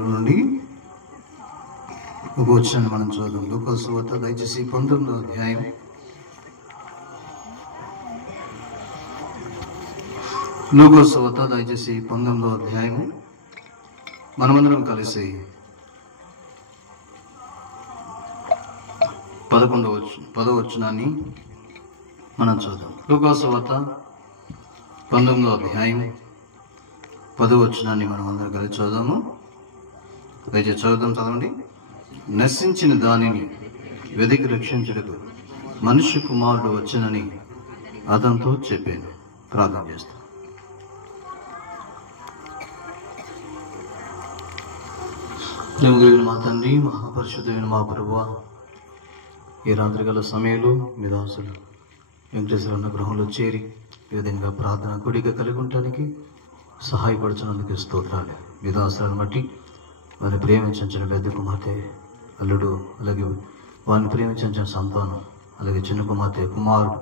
నుండి ఒక వచనాన్ని మనం చూద్దాం. లూకా సువార్త దయచేసి 19వ అధ్యాయం. లూకా సువార్త దయచేసి 19వ అధ్యాయము. మనమందరం కలిసి 10వ వచనాన్ని మనం చూద్దాం. లూకా సువార్త 19వ అధ్యాయం 10వ వచనాన్ని మనం అందరం కలిసి చూద్దాము. దయచేసి చదవండి. నశించిన దానిని వెదికి రక్షించుటకు మనుష్య కుమారుడు వచ్చనని అతనితో చెప్పాను. ప్రార్థన చేస్తాను. ప్రేమగలిగిన మా తండ్రి, మహాపరిశుద్ధమైన మా ప్రభువా, ఈ రాత్రికాల సమయంలో మీ దాసులు వెంకటేశ్వర అన్న గృహంలో చేరి ఈ విధంగా ప్రార్థన కూడిక కలిగి ఉండటానికి సహాయపడుతున్నందుకు స్తోత్రాలు. మీ దాసులను బట్టి వారిని ప్రేమించిన పెద్ద కుమార్తె అల్లుడు, అలాగే వారిని ప్రేమించిన సంతానం, అలాగే చిన్న కుమార్తె కుమారుడు,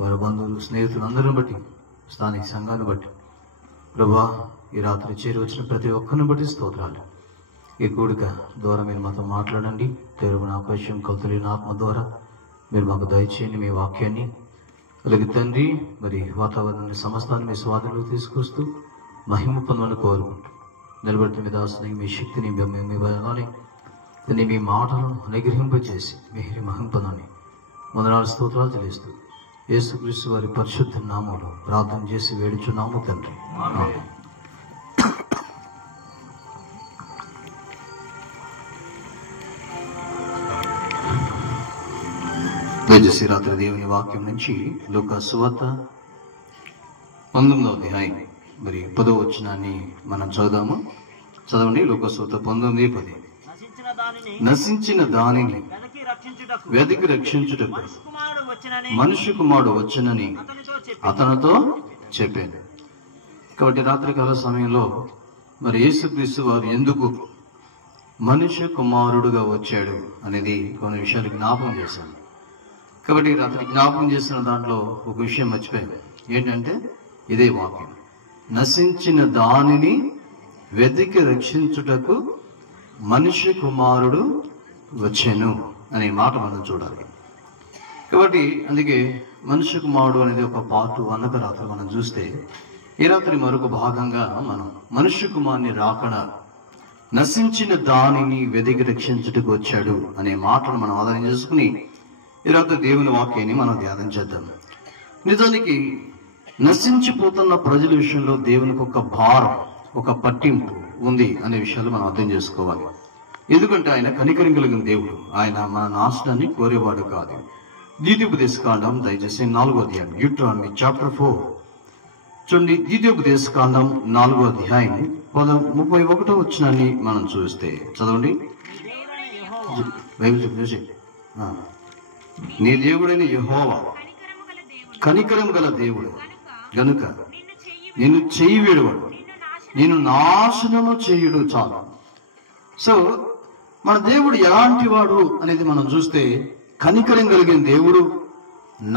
వారి బంధువులు స్నేహితులు అందరిని బట్టి, స్థానిక సంఘాన్ని బట్టి ప్రభా, ఈ రాత్రి చేరి వచ్చిన ప్రతి ఒక్కరిని బట్టి స్తోత్రాలు. ఈ కూడిక ద్వారా మీరు మాతో మాట్లాడండి. తెరువున ఆకాశం కౌతలిన ఆత్మ ద్వారా మీరు మాకు దయచేయండి. మీ వాక్యాన్ని అలాగే తండ్రి మరి వాతావరణాన్ని సమస్తాన్ని మీ స్వాధీనంలో తీసుకొస్తూ మహిమ పొందమని కోరుకుంటూ నిలబెట్టి మీ దాసుని మీ శక్తిని మీ బలాన్ని మీ మాటలను అనుగ్రహింపజేసి మీరు మహిమ పొందని వందనాలు స్తోత్రాలు చెల్లిస్తూ యేసుక్రీస్తు వారి పరిశుద్ధ నామములో ప్రార్థన చేసి వేడుచున్నాము తండ్రి. దయచేసి రాత్రి దేవుని వాక్యం నుంచి లూకా సువార్త 19వ అధ్యాయం మరి 10వ వచనాన్ని మనం చదువుదాము. చదవండి. లూకా సువార్త 19:10. నశించిన దానిని వెతికి రక్షించుటకు మనుష్య కుమారుడు వచ్చనని అతనితో చెప్పాను. కాబట్టి రాత్రికాల సమయంలో మరి యేసుక్రీస్తు వారు ఎందుకు మనుష్య కుమారుడుగా వచ్చాడు అనేది కొన్ని విషయాలు జ్ఞాపకం చేశాను. కాబట్టి రాత్రి జ్ఞాపకం చేసిన దాంట్లో ఒక విషయం మర్చిపోయాను. ఏంటంటే ఇదే వాక్యం, నశించిన దానిని వెతికి రక్షించుటకు మనిషి కుమారుడు వచ్చెను అనే మాట మనం చూడాలి. కాబట్టి అందుకే మనిషి కుమారుడు అనేది ఒక పార్ట్ 1 రాత్రి మనం చూస్తే, ఈ రాత్రి మరొక భాగంగా మనం మనిషి కుమారుని రాకడ, నశించిన దానిని వెతికి రక్షించుటకు వచ్చాడు అనే మాటను మనం ఆధారం చేసుకుని ఈ రాత్రి దేవుని వాక్యాన్ని మనం ధ్యానం చేద్దాం. నిజానికి నశించిపోతున్న ప్రజల విషయంలో దేవునికి ఒక భారం, ఒక పట్టింపు ఉంది అనే విషయాలు మనం అర్థం చేసుకోవాలి. ఎందుకంటే ఆయన కనికరం కలిగిన దేవుడు, ఆయన మన నాశనాన్ని కోరేవాడు కాదు. ద్వితీయోపదేశకాండం దయచేసి 4వ అధ్యాయం, డ్యూటరానమీ చాప్టర్ 4 చూడండి. ద్వితీయోపదేశకాండం 4వ అధ్యాయం 31వ వచనాన్ని మనం చూస్తే చదవండి. బైబిల్ చూసి, నీ దేవుడైన యెహోవా కనికరం గల దేవుడు గనుక నిన్ను చెయ్యి వీడవాడు, నిన్ను నాశనము చేయుడు. చాలు. సో మన దేవుడు ఎలాంటి వాడు అనేది మనం చూస్తే, కనికరం కలిగిన దేవుడు,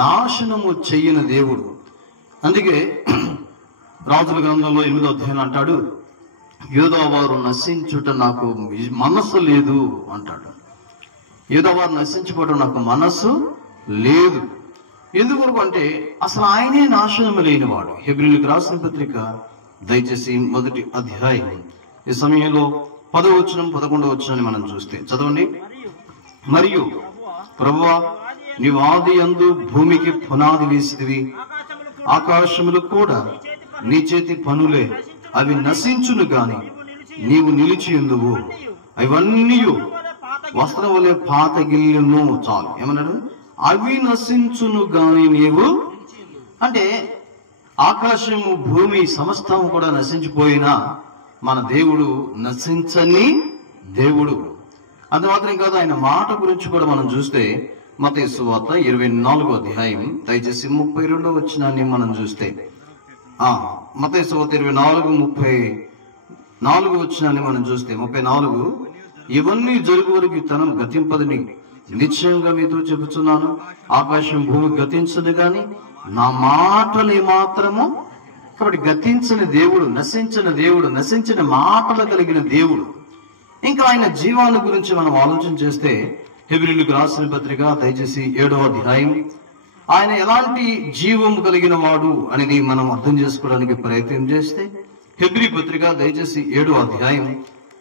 నాశనము చెయ్యని దేవుడు. అందుకే రాజుల గ్రంథంలో 8వ అధ్యాయం అంటాడు, యోధావారు నశించుట నాకు మనస్సు లేదు అంటాడు. యోధావారు నశించిపోవడం నాకు మనస్సు లేదు. ఎందుకొరకు అంటే అసలు ఆయనే నాశనం లేనివాడు. హెబ్రీయులకు రాసిన పత్రిక దయచేసి 1వ అధ్యాయం ఈ సమయంలో 10వ వచనం 11వ వచనాన్ని మనం చూస్తే చదవండి. మరియు ప్రభువా, నీవు ఆది యందు భూమికి పునాది వేసిదివి, ఆకాశములు కూడా నీ చేతి పనులే, అవి నశించును గాని నీవు నిలిచియుందువు, అవన్నీ వస్త్రం వలె పాతగిల్లును. చాలు. ఏమన్నాడు? అవి నశించును గాని నీవు. అంటే ఆకాశము భూమి సమస్తము కూడా నశించిపోయినా మన దేవుడు నశించని దేవుడు. అది మాత్రం కాదు, ఆయన మాట గురించి కూడా మనం చూస్తే మత్తయి సువార్త 24వ అధ్యాయం దయచేసి 32వ వచనాన్ని మనం చూస్తే, మత్తయి సువార్త 24:34 వచనాన్ని మనం చూస్తే 34, ఇవన్నీ జరుగు వరకు తనం గతింపదని నిశ్చయంగా మీతో చెబుతున్నాను, ఆకాశం భూమి గతించదు గాని నా మాటలు ఏమాత్రము. కాబట్టి గతించిన దేవుడు, నశించిన దేవుడు, నశించిన మాటలు కలిగిన దేవుడు. ఇంకా ఆయన జీవాన్ని గురించి మనం ఆలోచన చేస్తే హెబ్రీయులకు రాసిన పత్రిక దయచేసి 7వ అధ్యాయం, ఆయన ఎలాంటి జీవం కలిగిన వాడు అనేది మనం అర్థం చేసుకోవడానికి ప్రయత్నం చేస్తే హెబ్రీ పత్రిక దయచేసి 7వ అధ్యాయం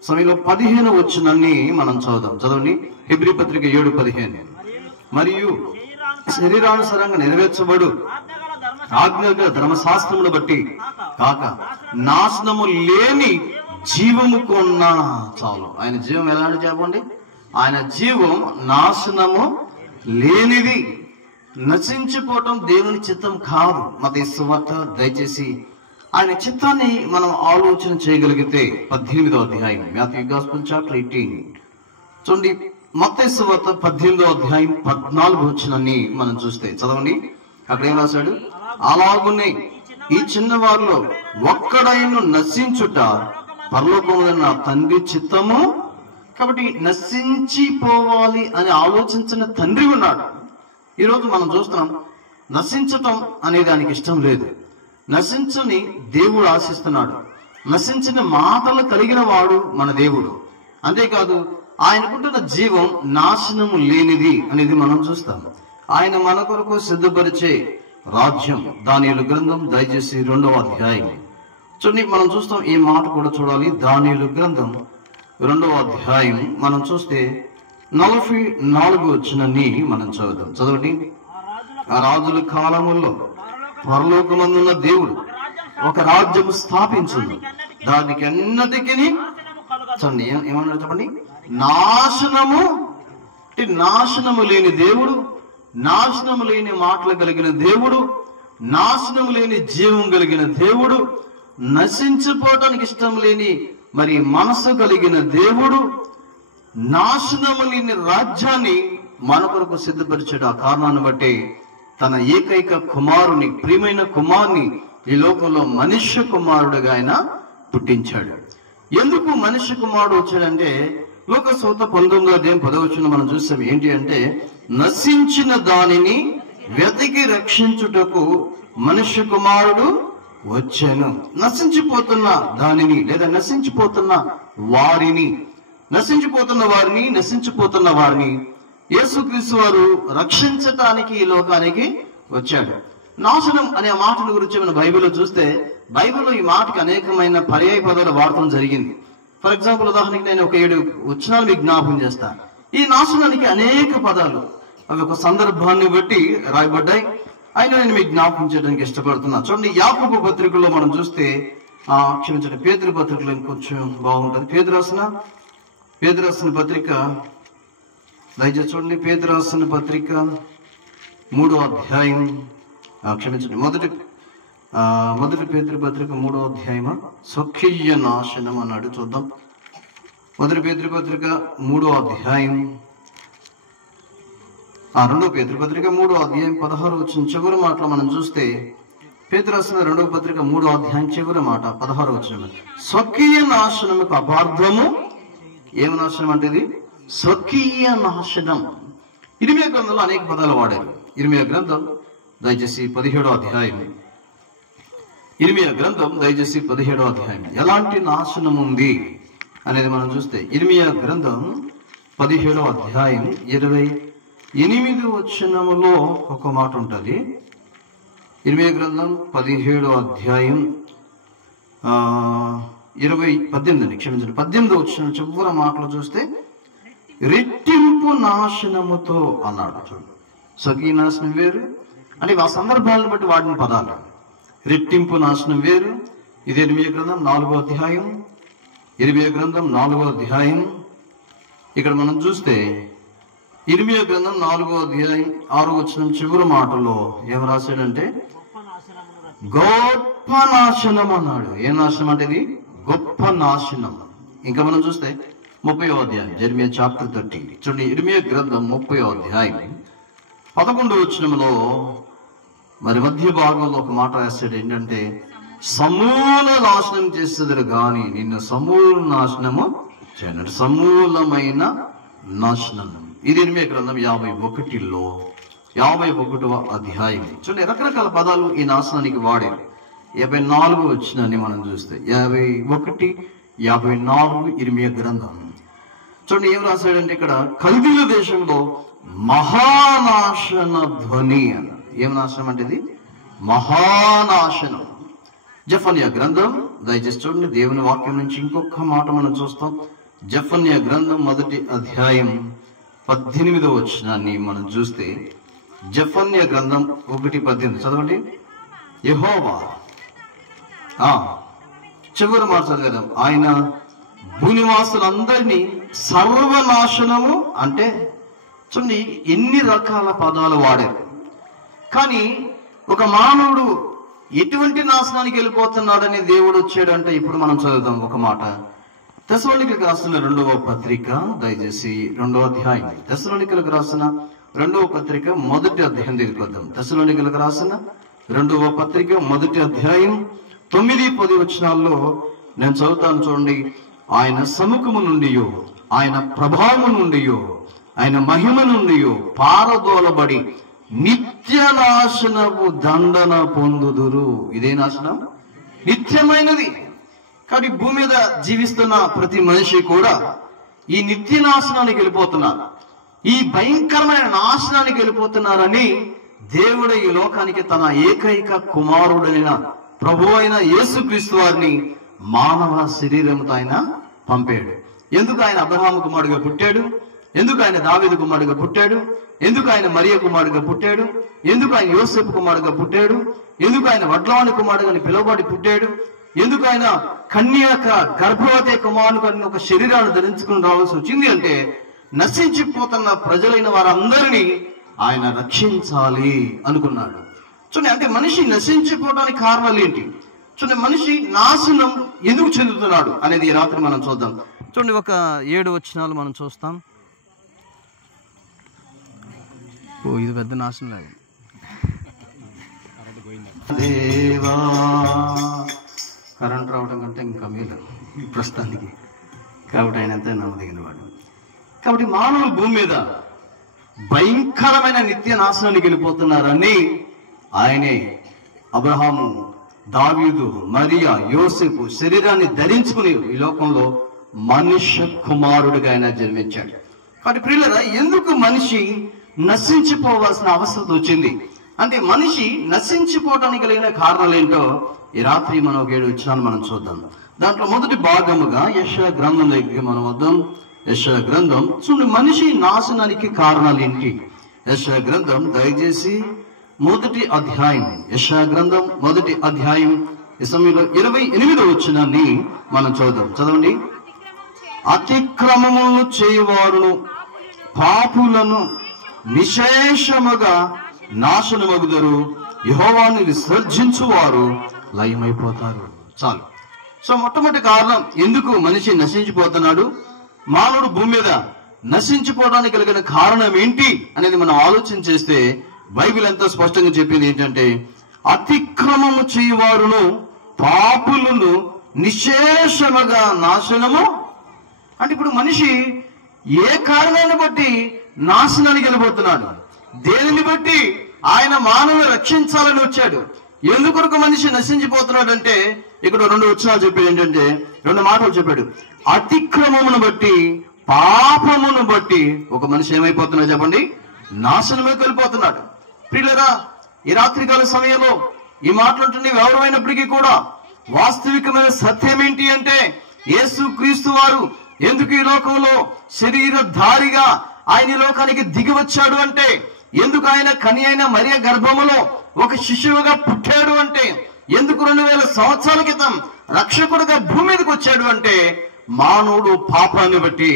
సమయంలో 15వ వచనాన్ని మనం చదవండి. హెబ్రీ పత్రిక 7:15. మరియు శరీరానుసారంగా నెరవేర్చబడు ఆజ్ఞగా ధర్మశాస్త్రమును బట్టి కాక నాశనము లేని జీవము కొన్న చాలు. ఆయన జీవం ఎలాంటి చెప్పండి? ఆయన జీవం నాశనము లేనిది. నశించిపోవటం దేవుని చిత్తం కాదు. మత్తయి సువార్త దయచేసి ఆయన చిత్తాన్ని మనం ఆలోచన చేయగలిగితే 18వ అధ్యాయం, మాథ్యూ గాస్పెల్ చాప్టర్ 18 చూడండి. మత్తయి సువార్త 18వ అధ్యాయం 14వ వచనాన్ని మనం చూస్తే చదవండి. అక్కడ ఏం రాశాడు? అలాగునే ఈ చిన్నవారిలో ఒక్కడైన నశించుట పరలోకమున నా తండ్రి చిత్తము. కాబట్టి నశించిపోవాలి అని ఆలోచించిన తండ్రి ఉన్నాడు. ఈరోజు మనం చూస్తున్నాం, నశించటం అనే దానికి ఇష్టం లేదు. నశించని దేవుడు ఆశిస్తున్నాడు. నశించిన మాటలు కలిగిన వాడు మన దేవుడు. అంతేకాదు ఆయనకుంటున్న జీవం నాశనము లేనిది అనేది మనం చూస్తాం. ఆయన మన కొరకు సిద్ధపరిచే రాజ్యం. దానియేలు గ్రంథం దయచేసి 2వ అధ్యాయం చూడండి. మనం చూస్తాం, ఈ మాట కూడా చూడాలి. దానియేలు గ్రంథం 2వ అధ్యాయం మనం చూస్తే 44వ వచనాన్ని మనం చదవండి. ఆ రాజుల కాలముల్లో పరలోకమందున్న దేవుడు ఒక రాజ్యము స్థాపించును, దానికి అన్నిటికీ చూడండి ఏమన్నారు చెప్పండి. నాశనము లేని దేవుడు, నాశనము లేని మాటలు కలిగిన దేవుడు, నాశనము లేని జీవం కలిగిన దేవుడు, నశించిపోవటానికి ఇష్టం లేని మరి మనసు కలిగిన దేవుడు, నాశనము లేని రాజ్యాన్ని మన కొరకు సిద్ధపరిచాడు. ఆ కారణాన్ని బట్టి తన ఏకైక కుమారుని, ప్రియమైన కుమారుని ఈ లోకంలో మనుష్య కుమారుడుగా ఆయన పుట్టించాడు. ఎందుకు మనుష్య కుమారుడు వచ్చాడంటే, లోకసువార్త 19వ అధ్యాయం 10వ వచనం మనం చూస్తాం. ఏంటి అంటే, నశించిన దానిని వెతికి రక్షించుటకు మనుష్య కుమారుడు వచ్చాను. నశించిపోతున్న దానిని లేదా నశించిపోతున్న వారిని యేసుక్రీస్తు వారు రక్షించటానికి ఈ లోకానికి వచ్చాడు. నాశనం అనే మాటల గురించి మనం బైబిల్లో చూస్తే, బైబిల్లో ఈ మాటకి అనేకమైన పర్యాయ పదాలు వాడటం జరిగింది. ఫర్ ఎగ్జాంపుల్, ఉదాహరణకి నేను ఒక 7 వచనాలు మీకు జ్ఞాపకం చేస్తాను. ఈ నాశనానికి అనేక పదాలు అవి ఒక సందర్భాన్ని బట్టి రాయబడ్డాయి. అయినా నేను మీకు జ్ఞాపకం చేయడానికి ఇష్టపడుతున్నా. చూడండి, యాకోబు పత్రికలో మనం చూస్తే, క్షమించండి, పేతురు పత్రికలో ఇంకొంచెం బాగుంటుంది. పేతురు రాసిన పత్రిక దయచేసి చూడండి. పేతురు రాసిన పత్రిక 3వ అధ్యాయం, క్షమించండి, మొదటి పేతురు పత్రిక 3వ అధ్యాయమా, స్వకీయ నాశనం అన్నాడు. చూద్దాం. మొదటి పేతురు పత్రిక 3వ అధ్యాయం, 2వ పేతురు పత్రిక 3వ అధ్యాయం 16 వచనం చివరి మాటలో మనం చూస్తే, పేతురు రాసిన 2వ పత్రిక 3వ అధ్యాయం చివరి మాట 16 వచనం, స్వకీయ నాశనముకు అపార్థము. ఏమి నాశనం అంటే ఇది? స్వకీయ నాశనం. ఇర్మియా గ్రంథంలో అనేక పదాలు వాడారు. ఇర్మియా గ్రంథం దయచేసి 17వ అధ్యాయం, ఇర్మియా గ్రంథం దయచేసి 17వ అధ్యాయం ఎలాంటి నాశనం ఉంది అనేది మనం చూస్తే, ఇర్మియా గ్రంథం 17వ అధ్యాయం 28వ వచనములో ఒక మాట ఉంటుంది. ఇర్మియా గ్రంథం 17వ అధ్యాయం 18వ వచనం చివరి మాటలు చూస్తే, రెట్టింపు నాశనముతో అన్నాడు. చూడండి, స్వకీయ నాశనం వేరు అంటే ఆ సందర్భాలను బట్టి వాడిన పదాలు. రెట్టింపు నాశనం వేరు. ఇది ఇర్మియా గ్రంథం 4వ అధ్యాయం, ఇర్మియా గ్రంథం 4వ అధ్యాయం. ఇక్కడ మనం చూస్తే ఇర్మియా గ్రంథం 4వ అధ్యాయం 6వ వచనం చివరి మాటలో ఏం రాశాడంటే, గొప్ప నాశనం అన్నాడు. ఏ నాశనం అంటే ఇది? గొప్ప నాశనం. ఇంకా మనం చూస్తే 30వ అధ్యాయం, ఇర్మియా చాప్టర్ 30 చూడండి. ఇర్మియా గ్రంథం 30వ అధ్యాయం 11వ వచనంలో మరి మధ్య భాగంలో ఒక మాట రాశాడు. ఏంటంటే, సమూల నాశనం చేసేది కానీ నిన్ను సమూల నాశనము చేయనట్టు. సమూలమైన నాశనం. ఇది ఇర్మియా గ్రంథం 51వ అధ్యాయం. చూడండి, రకరకాల పదాలు ఈ నాశనానికి వాడారు. 54వ వచనాన్ని మనం చూస్తే 51, 54 ఇర్మియా గ్రంథం చూడండి ఏం రాశాడంటే ఇక్కడ, కల్దీల దేశంలో మహానాశన ధ్వని అన్న. ఏం నాశనం అంటే ఇది? మహానాశనం. జెఫన్యా గ్రంథం, దయచేసి చూడండి, దేవుని వాక్యం నుంచి ఇంకొక మాట మనం చూస్తాం. జెఫన్యా గ్రంథం 1వ అధ్యాయం 18వ వచనాన్ని మనం చూస్తే, జెఫన్యా గ్రంథం 1:18 చదవండి. యెహోవా చివరి మాట చదివాం, ఆయన భూనివాసులందరినీ సర్వనాశనము అంటే చూడండి ఎన్ని రకాల పదాలు వాడారు. కానీ ఒక మానవుడు ఎటువంటి నాశనానికి వెళ్ళిపోతున్నాడని దేవుడు వచ్చాడంటే, ఇప్పుడు మనం చదువుదాం ఒక మాట. తెస్సలోనికలకు రాసిన 2వ పత్రిక, దయచేసి 2వ అధ్యాయం. తెస్సలోనికలకు రాసిన 2వ పత్రిక 1వ అధ్యాయం దగ్గరికి వద్దాం. తెస్సలోనికలకు రాసిన 2వ పత్రిక 1వ అధ్యాయం 9-10 వచనాల్లో నేను చదువుతాను చూడండి. ఆయన సముఖము నుండి, ఆయన ప్రభావం నుండి, ఆయన మహిమ నుండి పారదోలబడి నిత్య నాశనపు దండన పొందుదురు. ఇదే నాశనం, నిత్యమైనది. కాబట్టి భూమి మీద జీవిస్తున్న ప్రతి మనిషి కూడా ఈ నిత్య నాశనానికి వెళ్ళిపోతున్నారు, ఈ భయంకరమైన నాశనానికి వెళ్ళిపోతున్నారని దేవుడు ఈ లోకానికి తన ఏకైక కుమారుడైన ప్రభు అయిన యేసుక్రీస్తు వారిని మానవ శరీరంతో ఆయన పంపాడు. ఎందుకు ఆయన అబ్రహాము కుమారుడిగా పుట్టాడు? ఎందుకు ఆయన దావీదు కుమారుడిగా పుట్టాడు? ఎందుకు ఆయన మరియ కుమారుడిగా పుట్టాడు? ఎందుకు ఆయన యోసేపు కుమారుడిగా పుట్టాడు? ఎందుకు ఆయన వడ్లవాణి కుమారుడుగా పిలువబడి పుట్టాడు? ఎందుకు ఆయన కన్యక గర్భవతి కుమారుని ఒక శరీరాన్ని ధరించుకుని రావాల్సి వచ్చింది అంటే, నశించిపోతున్న ప్రజలైన వారందరినీ ఆయన రక్షించాలి అనుకున్నాడు. చూడండి, అంటే మనిషి నశించిపోవడానికి కారణాలు ఏంటి? చూడండి, మనిషి నాశనం ఎందుకు చెందుతున్నాడు అనేది ఈ రాత్రి మనం చూద్దాం. చూడండి, ఒక 7 వచనాలు మనం చూస్తాం. ఇది పెద్ద నాశనం లేదు. దేవా, కరెంట్ రావడం కంటే ఇంకా మేలు ప్రస్తుతానికి. కాబట్టి ఆయన ఎంత నమ్మదగిన వాడు. కాబట్టి మానవులు భూమి మీద భయంకరమైన నిత్య నాశనానికి వెళ్ళిపోతున్నారని ఆయనే అబ్రహాము, దావీదు, మరియా, యోసేపు శరీరాన్ని ధరించుకుని ఈ లోకంలో మనుష్య కుమారుడిగా ఆయన జన్మించాడు. కాబట్టి ప్రియులారా, ఎందుకు మనిషి నశించిపోవాల్సిన అవసరం వచ్చింది అంటే, మనిషి నశించిపోవడానికి కలిగిన కారణాలు ఏంటో ఈ రాత్రి మనం ఒక 7 వచనాలు మనం చూద్దాం. దాంట్లో మొదటి భాగముగా యెషయా గ్రంథం దగ్గరికి మనం వద్దాం. యెషయా గ్రంథం చూడండి, మనిషి నాశనానికి కారణాలు ఏంటి? యెషయా గ్రంథం దయచేసి 1వ అధ్యాయం, యెషయా గ్రంథం 1వ అధ్యాయం ఈ సమయంలో 28వ వచనాన్ని మనం చూద్దాం. చదవండి. అతిక్రమములను చేయువారును పాపులను నిశేషముగా నాశనమగుదరు, యెహోవాను విసర్జించువారు లయమైపోతారు. చాలు. సో మొట్టమొదటి కారణం ఎందుకు మనిషి నశించిపోతున్నాడు, మానవుడు భూమి మీద నశించిపోవడానికి కలిగిన కారణం ఏంటి అనేది మనం ఆలోచన చేస్తే, బైబిల్ ఎంతో స్పష్టంగా చెప్పింది ఏంటంటే, అతిక్రమము చేయువారును పాపులను నిశేషముగా నాశనము. అంటే ఇప్పుడు మనిషి ఏ కారణాన్ని బట్టి నాశనానికి వెళ్ళిపోతున్నాడు? దేనిని బట్టి ఆయన మానవుని రక్షించాలని వచ్చాడు? ఎందుకొరకు మనిషి నశించిపోతున్నాడు అంటే, ఇక్కడ 2 వచనాలు చెప్పాడు. ఏంటంటే 2 మాటలు చెప్పాడు. అతిక్రమమును బట్టి, పాపమును బట్టి ఒక మనిషి ఏమైపోతున్నాడు చెప్పండి? నాశనమే వెళ్ళిపోతున్నాడు. ప్రియులారా, ఈ రాత్రికాల సమయంలో ఈ మాటలుంటుండే ఎవరైనప్పటికీ కూడా వాస్తవికమైన సత్యం ఏంటి అంటే, యేసు క్రీస్తు వారు ఎందుకు ఈ లోకంలో శరీరధారిగా ఆయన లోకానికి దిగి వచ్చాడు అంటే, ఎందుకు ఆయన కని అయిన మరియ గర్భములో ఒక శిశువుగా పుట్టాడు అంటే, ఎందుకు 2000 సంవత్సరాల క్రితం రక్షకుడుగా భూమి మీదకి వచ్చాడు అంటే, మానవుడు పాపాన్ని బట్టి,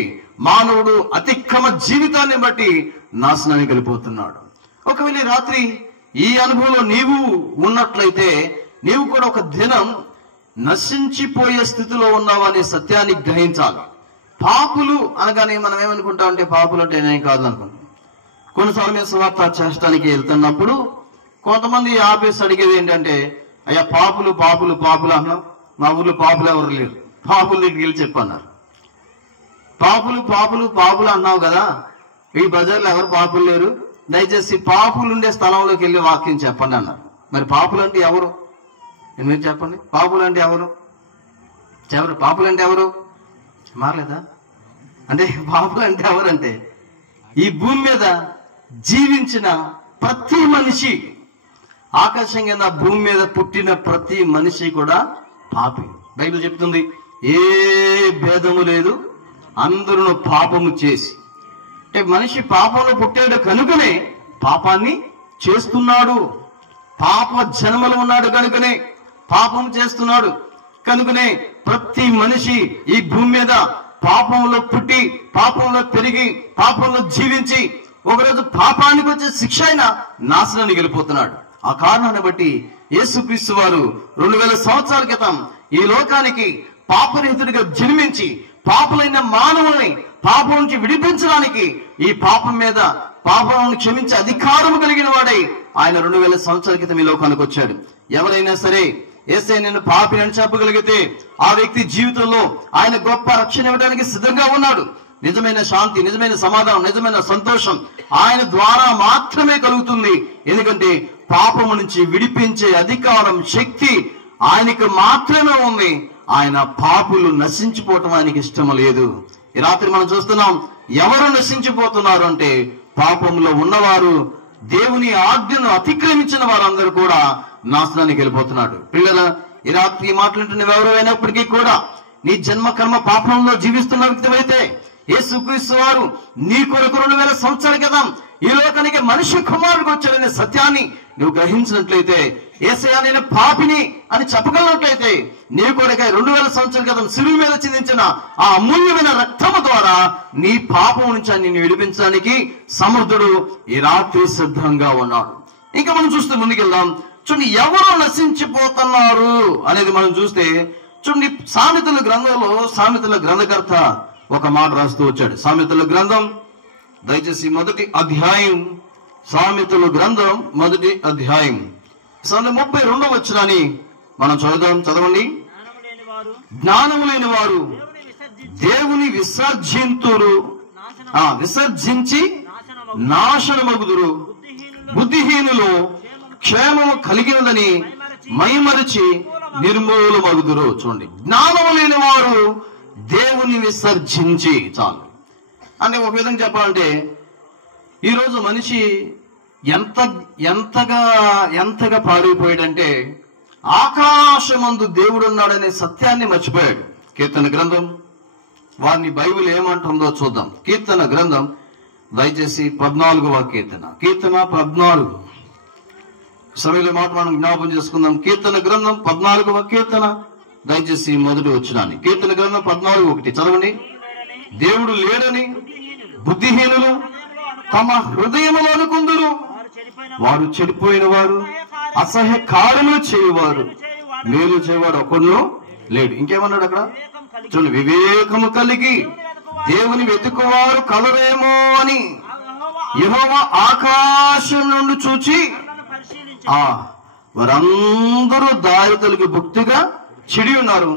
మానవుడు అతిక్రమ జీవితాన్ని బట్టి నాశనానికి వెళ్ళిపోతున్నాడు. ఒకవేళ రాత్రి ఈ అనుభవంలో నీవు ఉన్నట్లయితే, నీవు కూడా ఒక దినం నశించిపోయే స్థితిలో ఉన్నావు అనే సత్యాన్ని గ్రహించాలి. పాపులు అనగానే మనం ఏమనుకుంటాం అంటే, పాపులు అంటే ఏం కాదు అనుకుంటాం. కొన్నిసార్లు మేము సువార్త చేసడానికి వెళ్తున్నప్పుడు కొంతమంది ఆపేసి అడిగేది ఏంటంటే, అయ్యా పాపులు పాపులు పాపులు అన్నాం, మా ఊర్లో పాపులు ఎవరు లేరు, పాపుల దగ్గరికి వెళ్ళి చెప్పన్నారు. పాపులు పాపులు పాపులు అన్నావు కదా, ఈ బజార్లో ఎవరు పాపులు లేరు, దయచేసి పాపులు ఉండే స్థలంలోకి వెళ్ళి వాక్యం చెప్పండి అన్నారు. మరి పాపులు అంటే ఎవరు? మీరు చెప్పండి. పాపులు అంటే ఎవరు? పాపులు అంటే ఎవరు? మారలేదా? అంటే పాపులు అంటే ఎవరంటే ఈ భూమి మీద జీవించిన ప్రతి మనిషి, ఆకాశం కింద భూమి మీద పుట్టిన ప్రతి మనిషి కూడా పాపి. బైబిల్ చెప్తుంది ఏ భేదము లేదు, అందరూ పాపము చేసి. అంటే మనిషి పాపంలో పుట్టాడు కనుకనే పాపాన్ని చేస్తున్నాడు. పాప జన్మలో ఉన్నాడు కనుకనే పాపం చేస్తున్నాడు. కనుకనే ప్రతి మనిషి ఈ భూమి మీద పాపంలో పుట్టి, పాపంలో పెరిగి, పాపంలో జీవించి ఒకరోజు పాపానికి వచ్చే శిక్ష అయినా నాశనానికి వెళ్ళిపోతున్నాడు. ఆ కారణాన్ని బట్టి యేసుక్రీస్తు వారు 2000 సంవత్సరాల క్రితం ఈ లోకానికి పాపరహితుడిగా జన్మించి పాపులైన మానవుల్ని పాపం నుంచి విడిపించడానికి, ఈ పాపం మీద పాపాలను క్షమించే అధికారం కలిగిన వాడై ఆయన 2000 సంవత్సరాల క్రితం ఈ లోకానికి వచ్చాడు. ఎవరైనా సరే యేసయ్య నేను పాపిని అని చెప్పగలిగితే ఆ వ్యక్తి జీవితంలో ఆయన గొప్ప రక్షణ ఇవ్వడానికి సిద్ధంగా ఉన్నాడు. నిజమైన శాంతి, నిజమైన సమాధానం, నిజమైన సంతోషం ఆయన ద్వారా మాత్రమే కలుగుతుంది. ఎందుకంటే పాపము నుంచి విడిపించే అధికారం, శక్తి ఆయనకు మాత్రమే ఉంది. ఆయన పాపులు నశించిపోవటం ఆయనకి ఇష్టం లేదు. ఈ రాత్రి మనం చూస్తున్నాం, ఎవరు నశించిపోతున్నారు అంటే పాపంలో ఉన్నవారు, దేవుని ఆజ్ఞను అతిక్రమించిన వారందరూ కూడా నాశనానికి వెళ్ళిపోతున్నాడు. పిల్లల, ఈ రాత్రి మాట్లాడుతున్న ఎవరైనప్పటికీ కూడా నీ జన్మ కర్మ పాపంలో జీవిస్తున్న వ్యక్తివైతే యేసుక్రీస్తు వారు నీ కొరకు 2000 సంవత్సరాల క్రితం ఈ లోకానికి మనిషి కుమారుడికి వచ్చాడనే సత్యాన్ని నువ్వు గ్రహించినట్లయితే, యేసయ్య నేను పాపిని అని చెప్పగలిగినట్లయితే, నీ కొరకై 2000 సంవత్సరాల క్రితం శిలువ మీద చిందించిన ఆ అమూల్యమైన రక్తము ద్వారా నీ పాపం నుంచి నిన్ను విడిపించడానికి సమర్థుడు ఈ రాత్రి సిద్ధంగా ఉన్నాడు. ఇంకా మనం చూస్తే ముందుకెళ్దాం. చూడండి, ఎవరు నశించిపోతున్నారు అనేది మనం చూస్తే, చూడండి సామెతల గ్రంథంలో సామెతల గ్రంథకర్త ఒక మాట రాస్తూ వచ్చాడు. సామెతల గ్రంథం దయచేసి 1వ అధ్యాయం, సామెతల గ్రంథం 1వ అధ్యాయం 32వ వచనాన్ని మనం చదవండి. జ్ఞానము లేని వారు దేవుని విసర్జించి నాశనమగుదురు. బుద్ధిహీనులు క్షేమము కలిగినదని మైమరిచి నిర్మూలమగుదురు. చూడండి, జ్ఞానము లేని వారు దేవుని విసర్జించి. చాలు అంటే ఒక విధంగా చెప్పాలంటే ఈరోజు మనిషి ఎంతగా పాడైపోయాడంటే ఆకాశమందు దేవుడు ఉన్నాడనే సత్యాన్ని మర్చిపోయాడు. కీర్తన గ్రంథం వారిని బైబిల్ ఏమంటుందో చూద్దాం. కీర్తన గ్రంథం దయచేసి 14వ కీర్తన, కీర్తన 14 సమయంలో మాట మనం జ్ఞాపకం చేసుకుందాం. కీర్తన గ్రంథం 14వ కీర్తన దయచేసి 1వ వచనాన్ని, కీర్తన గ్రంథం 14:1 చదవండి. దేవుడు లేడని బుద్ధిహీనులు తమ హృదయములో అనుకుందురు, వారు చెడిపోయిన వారు, అసహ్య కార్యములు చేయువారు, మేలు చేయవాడు ఒకడు లేడు. ఇంకేమన్నాడు అక్కడ చూడండి, వివేకము కలిగి దేవుని వెతుకువారు కలరేమో అని యెహోవా ఆకాశం నుండి చూచి వారందరూ దారి తొలగి భక్తిగా చెడి ఉన్నారు,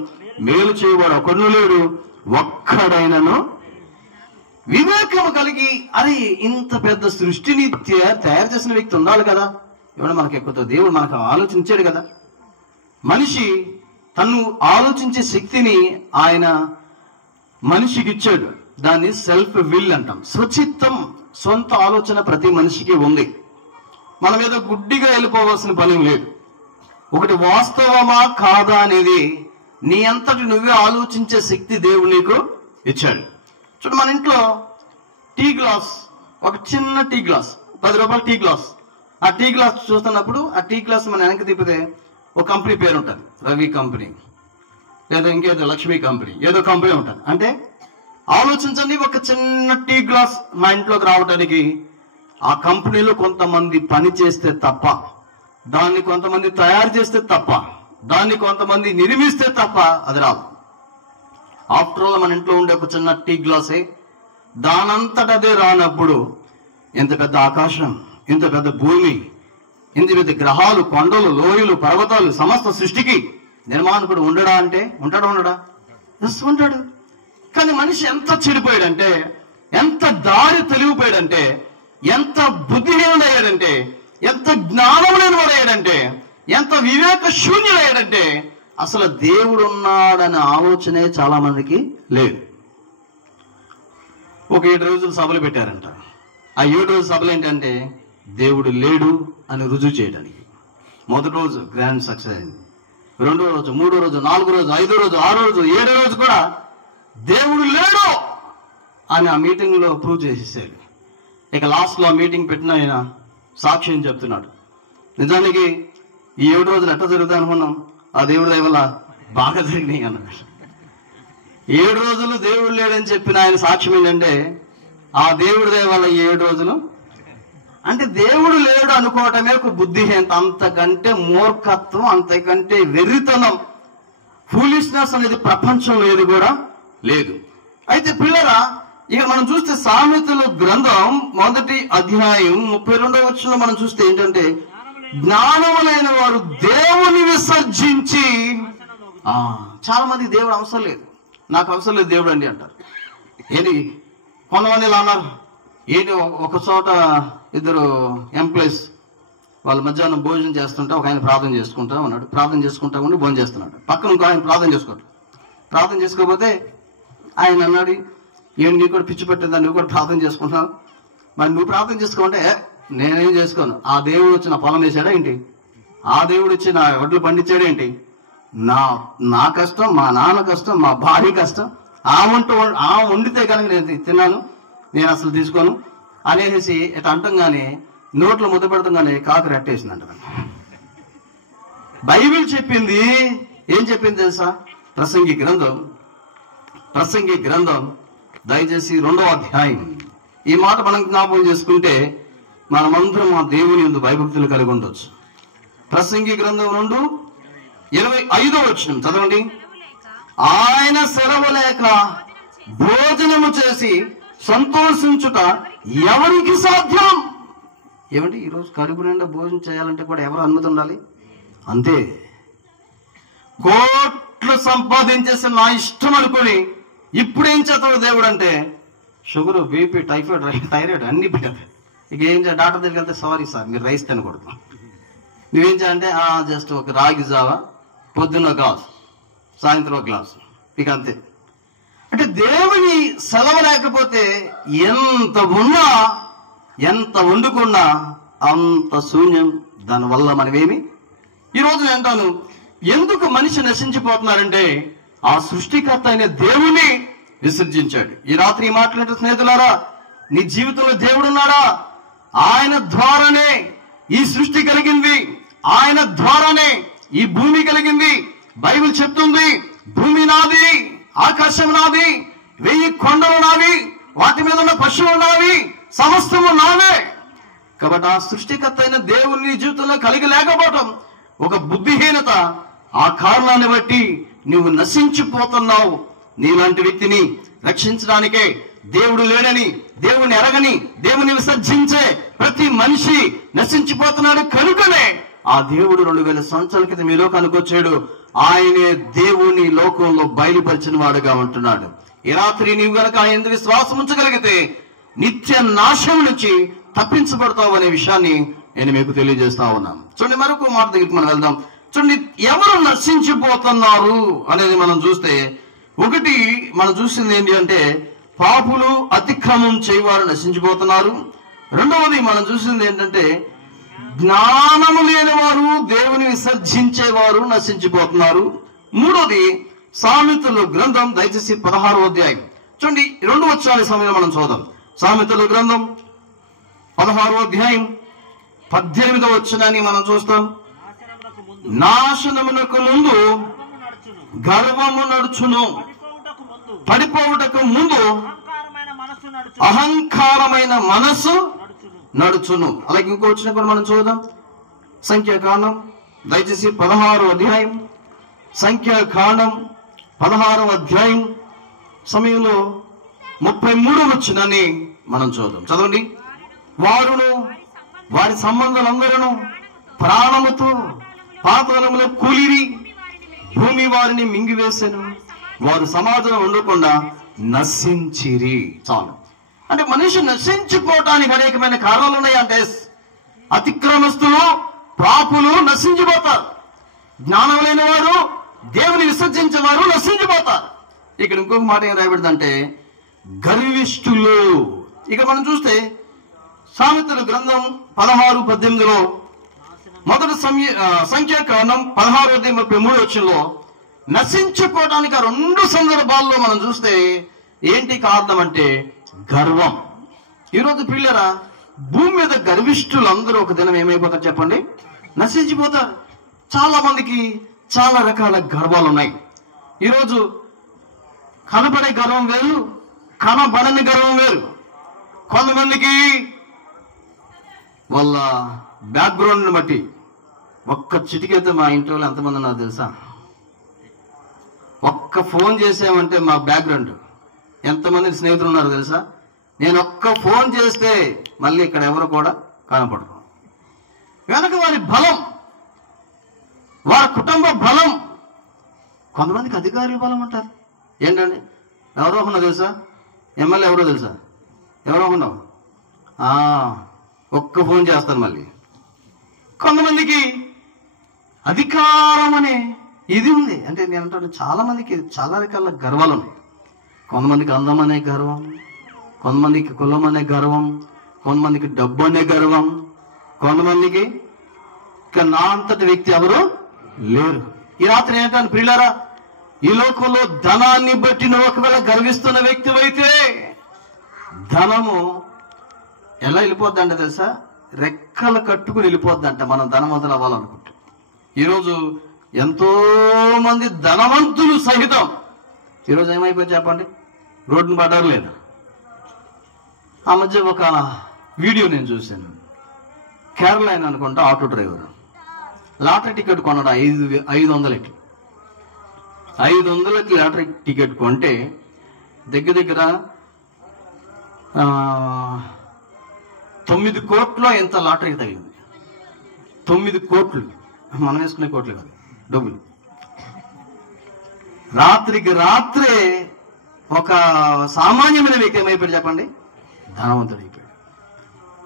మేలు చేయవాడు ఒకడు లేడు, ఒక్కడైనను. వివేకము కలిగి, అది ఇంత పెద్ద సృష్టిని తయారు చేసిన వ్యక్తి ఉండాలి కదా. ఇవాళ మనకు ఎక్కువ దేవుడు మనకు ఆలోచించాడు కదా. మనిషి తను ఆలోచించే శక్తిని ఆయన మనిషికి ఇచ్చాడు. దాన్ని సెల్ఫ్ విల్ అంటాం. స్వచిత్తం, సొంత ఆలోచన ప్రతి మనిషికి ఉంది. మనం ఏదో గుడ్డిగా వెళ్ళిపోవాల్సిన పని లేదు. ఒకటి వాస్తవమా కాదా అనేది నీ అంతటి నువ్వే ఆలోచించే శక్తి దేవుడు నీకు ఇచ్చాడు. చూడు, మన ఇంట్లో టీ గ్లాస్, ఒక చిన్న టీ గ్లాస్, 10 రూపాయల టీ గ్లాస్, ఆ టీ గ్లాస్ చూస్తున్నప్పుడు ఆ టీ గ్లాస్ మన వెనక్కి తిప్పితే ఒక కంపెనీ పేరు ఉంటుంది, రవి కంపెనీ లేదా ఇంకేదో లక్ష్మీ కంపెనీ, ఏదో కంపెనీ ఉంటుంది. అంటే ఆలోచించండి, ఒక చిన్న టీ గ్లాస్ మా ఇంట్లోకి రావడానికి ఆ కంపెనీలో కొంతమంది పని చేస్తే తప్ప, దాన్ని కొంతమంది తయారు చేస్తే తప్ప, దాన్ని కొంతమంది నిర్మిస్తే తప్ప అది రాదు. ఆఫ్టర్ ఆల్ మన ఇంట్లో ఉండే ఒక చిన్న టీ గ్లాసే దానంతట అదే రానప్పుడు ఇంత పెద్ద ఆకాశం, ఇంత పెద్ద భూమి, ఇంత పెద్ద గ్రహాలు, కొండలు, లోయలు, పర్వతాలు, సమస్త సృష్టికి నిర్మాణకుడు ఉండడా అంటే ఉండడా? ఉంటాడు. కానీ మనిషి ఎంత చెడిపోయాడంటే, ఎంత దారి తెలివిపోయాడంటే, ఎంత బుద్ధిహీనుడయ్యాడంటే, ఎంత జ్ఞానం లేనివాడయ్యాడంటే, ఎంత వివేక శూన్యుడయ్యాడంటే అసలు దేవుడు ఉన్నాడనే ఆలోచనే చాలా మందికి లేదు. ఒక 7 రోజులు సభలు పెట్టారంట. ఆ 7 రోజుల సభలు ఏంటంటే దేవుడు లేడు అని రుజువు చేయడానికి. మొదటి రోజు గ్రాండ్ సక్సెస్ అయింది. 2వ రోజు, 3వ రోజు, 4వ రోజు, 5వ రోజు, 6వ రోజు, 7వ రోజు కూడా దేవుడు లేడు అని ఆ మీటింగ్లో ప్రూవ్ చేసేసాడు. ఇక లాస్ట్లో ఆ మీటింగ్ పెట్టిన ఆయన సాక్ష్యం చెప్తున్నాడు. నిజానికి ఈ 7 రోజులు ఎట్లా జరుగుతాయి అనుకున్నాం, ఆ దేవుడి దయ వల్ల బాగా జరిగినాయి అన్నాడు. 7 రోజులు దేవుడు లేడని చెప్పిన ఆయన సాక్ష్యం ఏంటంటే ఆ దేవుడి దయ వల్ల 7 రోజులు అంటే దేవుడు లేడు అనుకోవటమే ఒక బుద్ధిహీనత. అంతకంటే మూర్ఖత్వం, అంతకంటే వెర్రితనం, ఫూలిష్నెస్ అనేది ప్రపంచంలో ఏది కూడా లేదు. అయితే పిల్లరా, ఇక మనం చూస్తే సామెతల గ్రంథం 1వ అధ్యాయం 32వ వచనంలో మనం చూస్తే ఏంటంటే జ్ఞానములైన వారు దేవుని విసర్జించి, చాలా మంది దేవుడు అవసరం లేదు, నాకు అవసరం లేదు దేవుడు అండి అంటారు. ఏంటి కొంతమంది ఇలా అన్నారు, ఏంటి ఒక చోట 2 ఎంప్లాయీస్ వాళ్ళు మధ్యాహ్నం భోజనం చేస్తుంటే ఒక ఆయన ప్రార్థన చేసుకుంటా ఉన్నాడు. ప్రార్థన చేసుకుంటా ఉండి భోజనం చేస్తున్నాడు. పక్కన ఇంకో ఆయన ప్రార్థన చేసుకోకపోతే ఆయన అన్నాడు, ఏం నీకు కూడా పిచ్చి పెట్టిందా, నువ్వు కూడా ప్రార్థన చేసుకుంటున్నావు, మరి నువ్వు ప్రార్థన చేసుకోమంటే నేనేం చేసుకోను, ఆ దేవుడు వచ్చి నా పొలం వేసాడా ఏంటి, ఆ దేవుడు వచ్చి నా వడ్లు పండించాడా ఏంటి, నా కష్టం, మా నాన్న కష్టం, మా భార్య కష్టం, ఆ వండితే కనుక నేను తిన్నాను, నేను అసలు తీసుకోను అనేసి ఇట్లా అంటంగానే నోట్లో ముద్ద పెడతాగానే కాకు రెట్టేసిందంట. బైబిల్ చెప్పింది ఏం చెప్పింది తెలుసా? ప్రసంగి గ్రంథం దయచేసి 2వ అధ్యాయం. ఈ మాట మనం జ్ఞాపకం చేసుకుంటే మనమందరం ఆ దేవుని యందు భయభక్తులు కలిగి ఉండొచ్చు. ప్రసంగి గ్రంథం 2:25 వచనం చదవండి. ఆయన సెలవు లేక భోజనము చేసి సంతోషించుట ఎవరికి సాధ్యం? ఏమండి, ఈరోజు కడుపు నిండా భోజనం చేయాలంటే కూడా ఎవరు అనుమతి ఉండాలి? అంతే. కోట్లు సంపాదించేసి నా ఇష్టం అనుకుని ఇప్పుడేం చేస్తాడు దేవుడు అంటే షుగర్, బీపీ, టైఫాయిడ్, థైరాయిడ్ అన్ని పెట్టారు. ఇక ఏం చేయాలి? డాక్టర్ దగ్గరికి వెళ్తే సారీ సార్ మీరు రైస్ తినకూడదు. నువ్వేం చేయాలంటే జస్ట్ ఒక రాగి జావా, పొద్దున్న గ్లాస్, సాయంత్రం గ్లాస్, ఇక అంతే. అంటే దేవుని సెలవు లేకపోతే ఎంత ఉన్నా, ఎంత వండుకున్నా అంత శూన్యం. దానివల్ల మనమేమి ఈరోజు నేను అంటాను, ఎందుకు మనిషి నశించిపోతున్నారంటే ఆ సృష్టికర్త అయిన దేవుని విసర్జించాడు. ఈ రాత్రి మాట్లాడే స్నేహితులారా, నీ జీవితంలో దేవుడు ఉన్నాడా? ఆయన ద్వారానే ఈ సృష్టి కలిగింది, ఆయన ద్వారానే ఈ భూమి కలిగింది. బైబిల్ చెప్తుంది, భూమి నాది, ఆకాశం నాది, 1000 కొండలు నావి, వాటి మీద ఉన్న పశువులు నావి, సమస్తము నావే. కాబట్టి ఆ సృష్టికర్త అయిన దేవుని జీవితంలో కలిగి లేకపోవటం ఒక బుద్ధిహీనత. ఆ కారణాన్ని బట్టి నువ్వు నశించిపోతున్నావు. నీలాంటి వ్యక్తిని రక్షించడానికే దేవుడు లేడని, దేవుని ఎరగని, దేవుని విసర్జించే ప్రతి మనిషి నశించిపోతున్నాడు. కనుకనే ఆ దేవుడు 2000 సంవత్సరాల క్రితం ఈ లోకానికి వచ్చాడు. ఆయనే దేవుని లోకంలో బయలుపరిచిన వాడుగా ఉంటున్నాడు. ఈ రాత్రి నీవు గనక ఆయన విశ్వాసం ఉంచగలిగితే నిత్య నాశనం నుంచి తప్పించబడతావు అనే విషయాన్ని నేను మీకు తెలియజేస్తా ఉన్నాను. చూడండి, మరొక మాట దగ్గరికి మనం వెళ్దాం. చూడండి, ఎవరు నశించిపోతున్నారు అనేది మనం చూస్తే, ఒకటి మనం చూసింది ఏంటి అంటే పాపులు, అతిక్రమం చేయవారు నశించిపోతున్నారు. రెండవది మనం చూసింది ఏంటంటే జ్ఞానము లేని వారు, దేవుని విసర్జించేవారు నశించిపోతున్నారు. మూడోది సామెతల గ్రంథం దయచేసి 16వ అధ్యాయం చూడండి, 2 వచనాల సమయంలో మనం చూద్దాం. సామెతల గ్రంథం 16వ అధ్యాయం 18వ వచనాన్ని మనం చూస్తాం. నాశనమునకు ముందు గర్వము నడుచును, పడిపోవుటకు ముందు అహంకారమైన మనస్సు నడుచును. అలాగే ఇంకో వచ్చిన కూడా మనం చూద్దాం. సంఖ్యాకాండం దయచేసి 16వ అధ్యాయం, సంఖ్యాకాండం 16వ అధ్యాయం సమయంలో 33వ వచనాన్ని మనం చూద్దాం. చదవండి. వారును వారి సంబంధాలందరూ ప్రాణముతో పాతాళములో కూలిరి, భూమి వారిని మింగివేసెను, వారు సమాజంలో ఉండకుండా నశించిరి. చాలు. అంటే మనిషి నశించిపోవటానికి అనేకమైన కారణాలు ఉన్నాయి. అంటే అతిక్రమస్తులు, పాపులు నశించిపోతారు. జ్ఞానం లేని వారు, దేవుని విసర్జించేవారు నశించిపోతారు. ఇక్కడ ఇంకొక మాట ఏం రాయబడిందంటే గర్విష్ఠులు. ఇక మనం చూస్తే సామెతల గ్రంథం 16:18 మొదటి సంఖ్యాకాండం 16:33 నశించుకోవడానికి ఆ 2 సందర్భాల్లో మనం చూస్తే ఏంటి కారణం అంటే గర్వం. ఈరోజు పిల్లరా, భూమి మీద గర్విష్ఠులు అందరూ ఒక దినం ఏమైపోతారు చెప్పండి? నశించిపోతారు. చాలా మందికి చాలా రకాల గర్వాలు ఉన్నాయి. ఈరోజు కనబడే గర్వం వేరు, కనబడని గర్వం వేరు. కొంతమందికి వాళ్ళ బ్యాక్గ్రౌండ్ని బట్టి ఒక్క చిటికైతే మా ఇంటి వాళ్ళు ఎంతమంది నాకు తెలుసా? ఒక్క ఫోన్ చేసామంటే మా బ్యాక్గ్రౌండ్ ఎంతమంది స్నేహితులు ఉన్నారు తెలుసా? నేను ఒక్క ఫోన్ చేస్తే మళ్ళీ ఇక్కడ ఎవరు కూడా కనపడరు. వెనక వారి బలం, వారి కుటుంబ బలం. కొంతమందికి అధికారుల బలం అంటారు. ఏంటండి? ఎవరో ఉన్నావు తెలుసా? ఎమ్మెల్యే ఎవరో తెలుసా? ఎవరో ఉన్నావు? ఒక్క ఫోన్ చేస్తాను మళ్ళీ. కొంతమందికి అధికారం అనే ఇది ఉంది. అంటే నేను అంటాను, చాలా మందికి చాలా రకాల గర్వాలు ఉన్నాయి. కొంతమందికి అందం అనే గర్వం, కొంతమందికి కులం అనే గర్వం, కొంతమందికి డబ్బు అనే గర్వం, కొంతమందికి ఇక నా అంతటి వ్యక్తి ఎవరు లేరు. ఈ రాత్రి ఏంటంటే ప్రియులారా, ఈ లోకంలో ధనాన్ని బట్టి నువ్వు ఒకవేళ గర్విస్తున్న వ్యక్తి అయితే ధనము ఎలా వెళ్ళిపోద్దంటే తెలుసా? రెక్కలు కట్టుకుని వెళ్ళిపోద్దంట మనం ధనవంతులు అవ్వాలనుకుంటే. ఈరోజు ఎంతో మంది ధనవంతులు సహితం ఈరోజు ఏమైపోయి చెప్పండి? రోడ్డును పడ్డారు లేదా? ఆ మధ్య ఒక వీడియో నేను చూశాను. కేరళ ఆయన అనుకుంటా ఆటో డ్రైవర్ లాటరీ టికెట్ కొన్నాడు 500కి. 500కి లాటరీ టికెట్ కొంటే దగ్గర 9 కోట్లు ఎంత లాటరీ తగిలింది. 9 కోట్లు మనం వేసుకునే కోట్లు కాదు, డబ్బులు. రాత్రికి రాత్రే ఒక సామాన్యమైన వ్యక్తి ఏమైపోయాడు చెప్పండి? ధనవంతుడు అయిపోయాడు.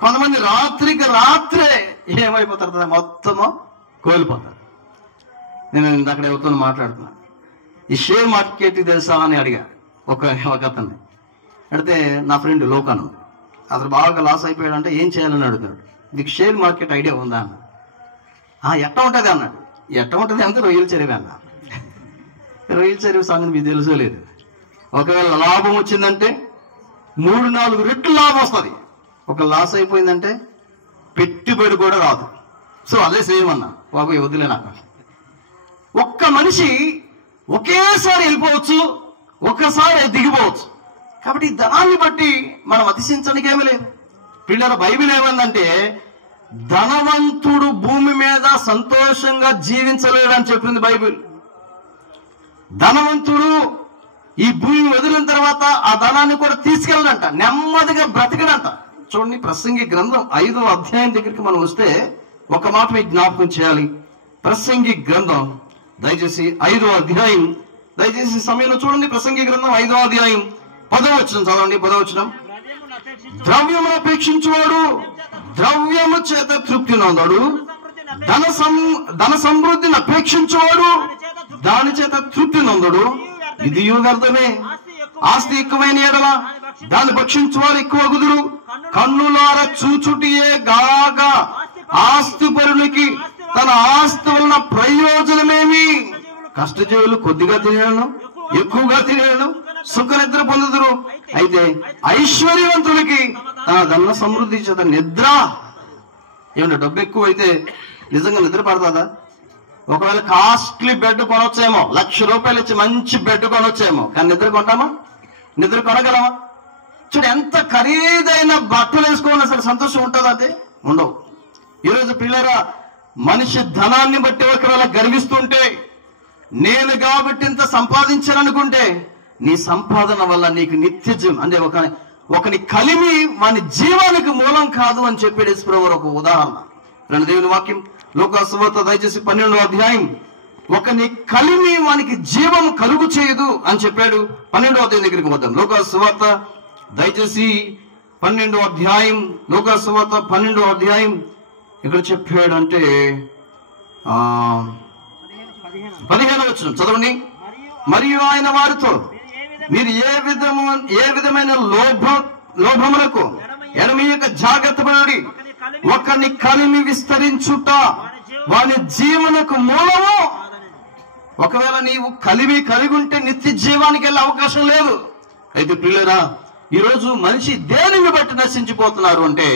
కొంతమంది రాత్రికి రాత్రే ఏమైపోతారు? మొత్తము కోల్పోతారు. నేను అక్కడ ఎవరితో మాట్లాడుతున్నాను. ఈ షేర్ మార్కెట్ తెలుసా అని అడిగా ఒక అతన్ని. అడిగితే నా ఫ్రెండ్ లోకాను, అతను బాగా లాస్ అయిపోయాడంటే ఏం చేయాలని అడుగుతున్నాడు. నీకు షేర్ మార్కెట్ ఐడియా ఉందా అన్న. ఎట్లా ఉంటుంది అన్నాడు. ఎట్లా ఉంటుంది అంటే రొయ్యల చెరువు అన్న. రొయ్యల చెరువు సంగతి మీకు తెలుసో లేదు. ఒకవేళ లాభం వచ్చిందంటే 3-4 రెట్లు లాభం వస్తుంది. ఒక లాస్ అయిపోయిందంటే పెట్టుబడి కూడా రాదు. సో అదే సేమ్ అన్న బాబు, వదిలే నాకు. ఒక్క మనిషి ఒకేసారి వెళ్ళిపోవచ్చు, ఒక్కసారి దిగిపోవచ్చు. కాబట్టి ధనాన్ని బట్టి మనం అతిశించడానికి ఏమీ లేదు. పిల్లల బైబిల్ ఏమందంటే ధనవంతుడు భూమి మీద సంతోషంగా జీవించలేడని చెప్పింది బైబిల్. ధనవంతుడు ఈ భూమి వదిలిన తర్వాత ఆ ధనాన్ని కూడా తీసుకెళ్ళడంట, నెమ్మదిగా బ్రతకడంట. చూడండి, ప్రసంగి గ్రంథం 5వ అధ్యాయం దగ్గరికి మనం వస్తే ఒక మాట మీకు జ్ఞాపకం చేయాలి. ప్రసంగి గ్రంథం దయచేసి 5వ అధ్యాయం, దయచేసి సమయంలో చూడండి. ప్రసంగి గ్రంథం 5వ అధ్యాయం 10వ వచనం చదవండి. 10వ వచనం, ద్రవ్యమును అపేక్షించువాడు ద్రవ్యము చేత తృప్తి నొందడు, ధన సమృద్ధిని అపేక్షించువాడు దాని చేత తృప్తి నొందడు. ఇది వ్యర్థమే. ఆస్తి ఎక్కువైన ఎడల దాన్ని భక్షించువారు ఎక్కువ గుదురు. కన్నులార చూచుటియే గాక ఆస్తి పరునికి తన ఆస్తి వలన ప్రయోజనమేమి? కష్టజీవులు కొద్దిగా తినను, ఎక్కువగా తినను, సుఖ నిద్ర పొందుదురు. అయితే ఐశ్వర్యవంతులకి తన ధన సమృద్ధి చేత నిద్ర. ఏమన్నా డబ్బు ఎక్కువ అయితే నిజంగా నిద్ర పడుతుందా? ఒకవేళ కాస్ట్లీ బెడ్ కొనొచ్చేమో, ₹1,00,000 ఇచ్చి మంచి బెడ్ కొనొచ్చేమో, కానీ నిద్ర కొంటామా? నిద్ర కొనగలమా? చూడు, ఎంత ఖరీదైన బట్టలు వేసుకోవాలి, అసలు సంతోషం ఉంటుందా? అంటే ఉండవు. ఈరోజు పిల్లరా, మనిషి ధనాన్ని బట్టి ఒకవేళ గర్విస్తుంటే, నేను కాబట్టి ఇంత సంపాదించాలనుకుంటే, నీ సంపాదన వల్ల నీకు నిత్య జీవం అంటే ఒకని కలిమి వాని జీవానికి మూలం కాదు అని చెప్పాడు యేసుప్రభువు. ఒక ఉదాహరణ రెండు దేవుని వాక్యం లూకా సువార్త దయచేసి 12వ అధ్యాయం, ఒకని కలిమి వానికి జీవం కలుగు చేయదు అని చెప్పాడు. 12వ అధ్యాయం దగ్గరికి వద్దాం. లూకా సువార్త దయచేసి 12వ అధ్యాయం, లూకా సువార్త 12వ అధ్యాయం ఇక్కడ చెప్పాడు అంటే 15వ వచనం చదవండి. మరియు ఆయన వారితో మీరు ఏ విధమైన లోభములకు ఎడమీయక జాగ్రత్త పడి ఒకని కలిమి విస్తరించుట వాని జీవనకు మూలము. ఒకవేళ నీవు కలిగి ఉంటే నిత్య జీవానికి వెళ్ళే అవకాశం లేదు. అయితే ప్రియులరా, ఈరోజు మనిషి దేనిని బట్టి నశించిపోతున్నారు అంటే,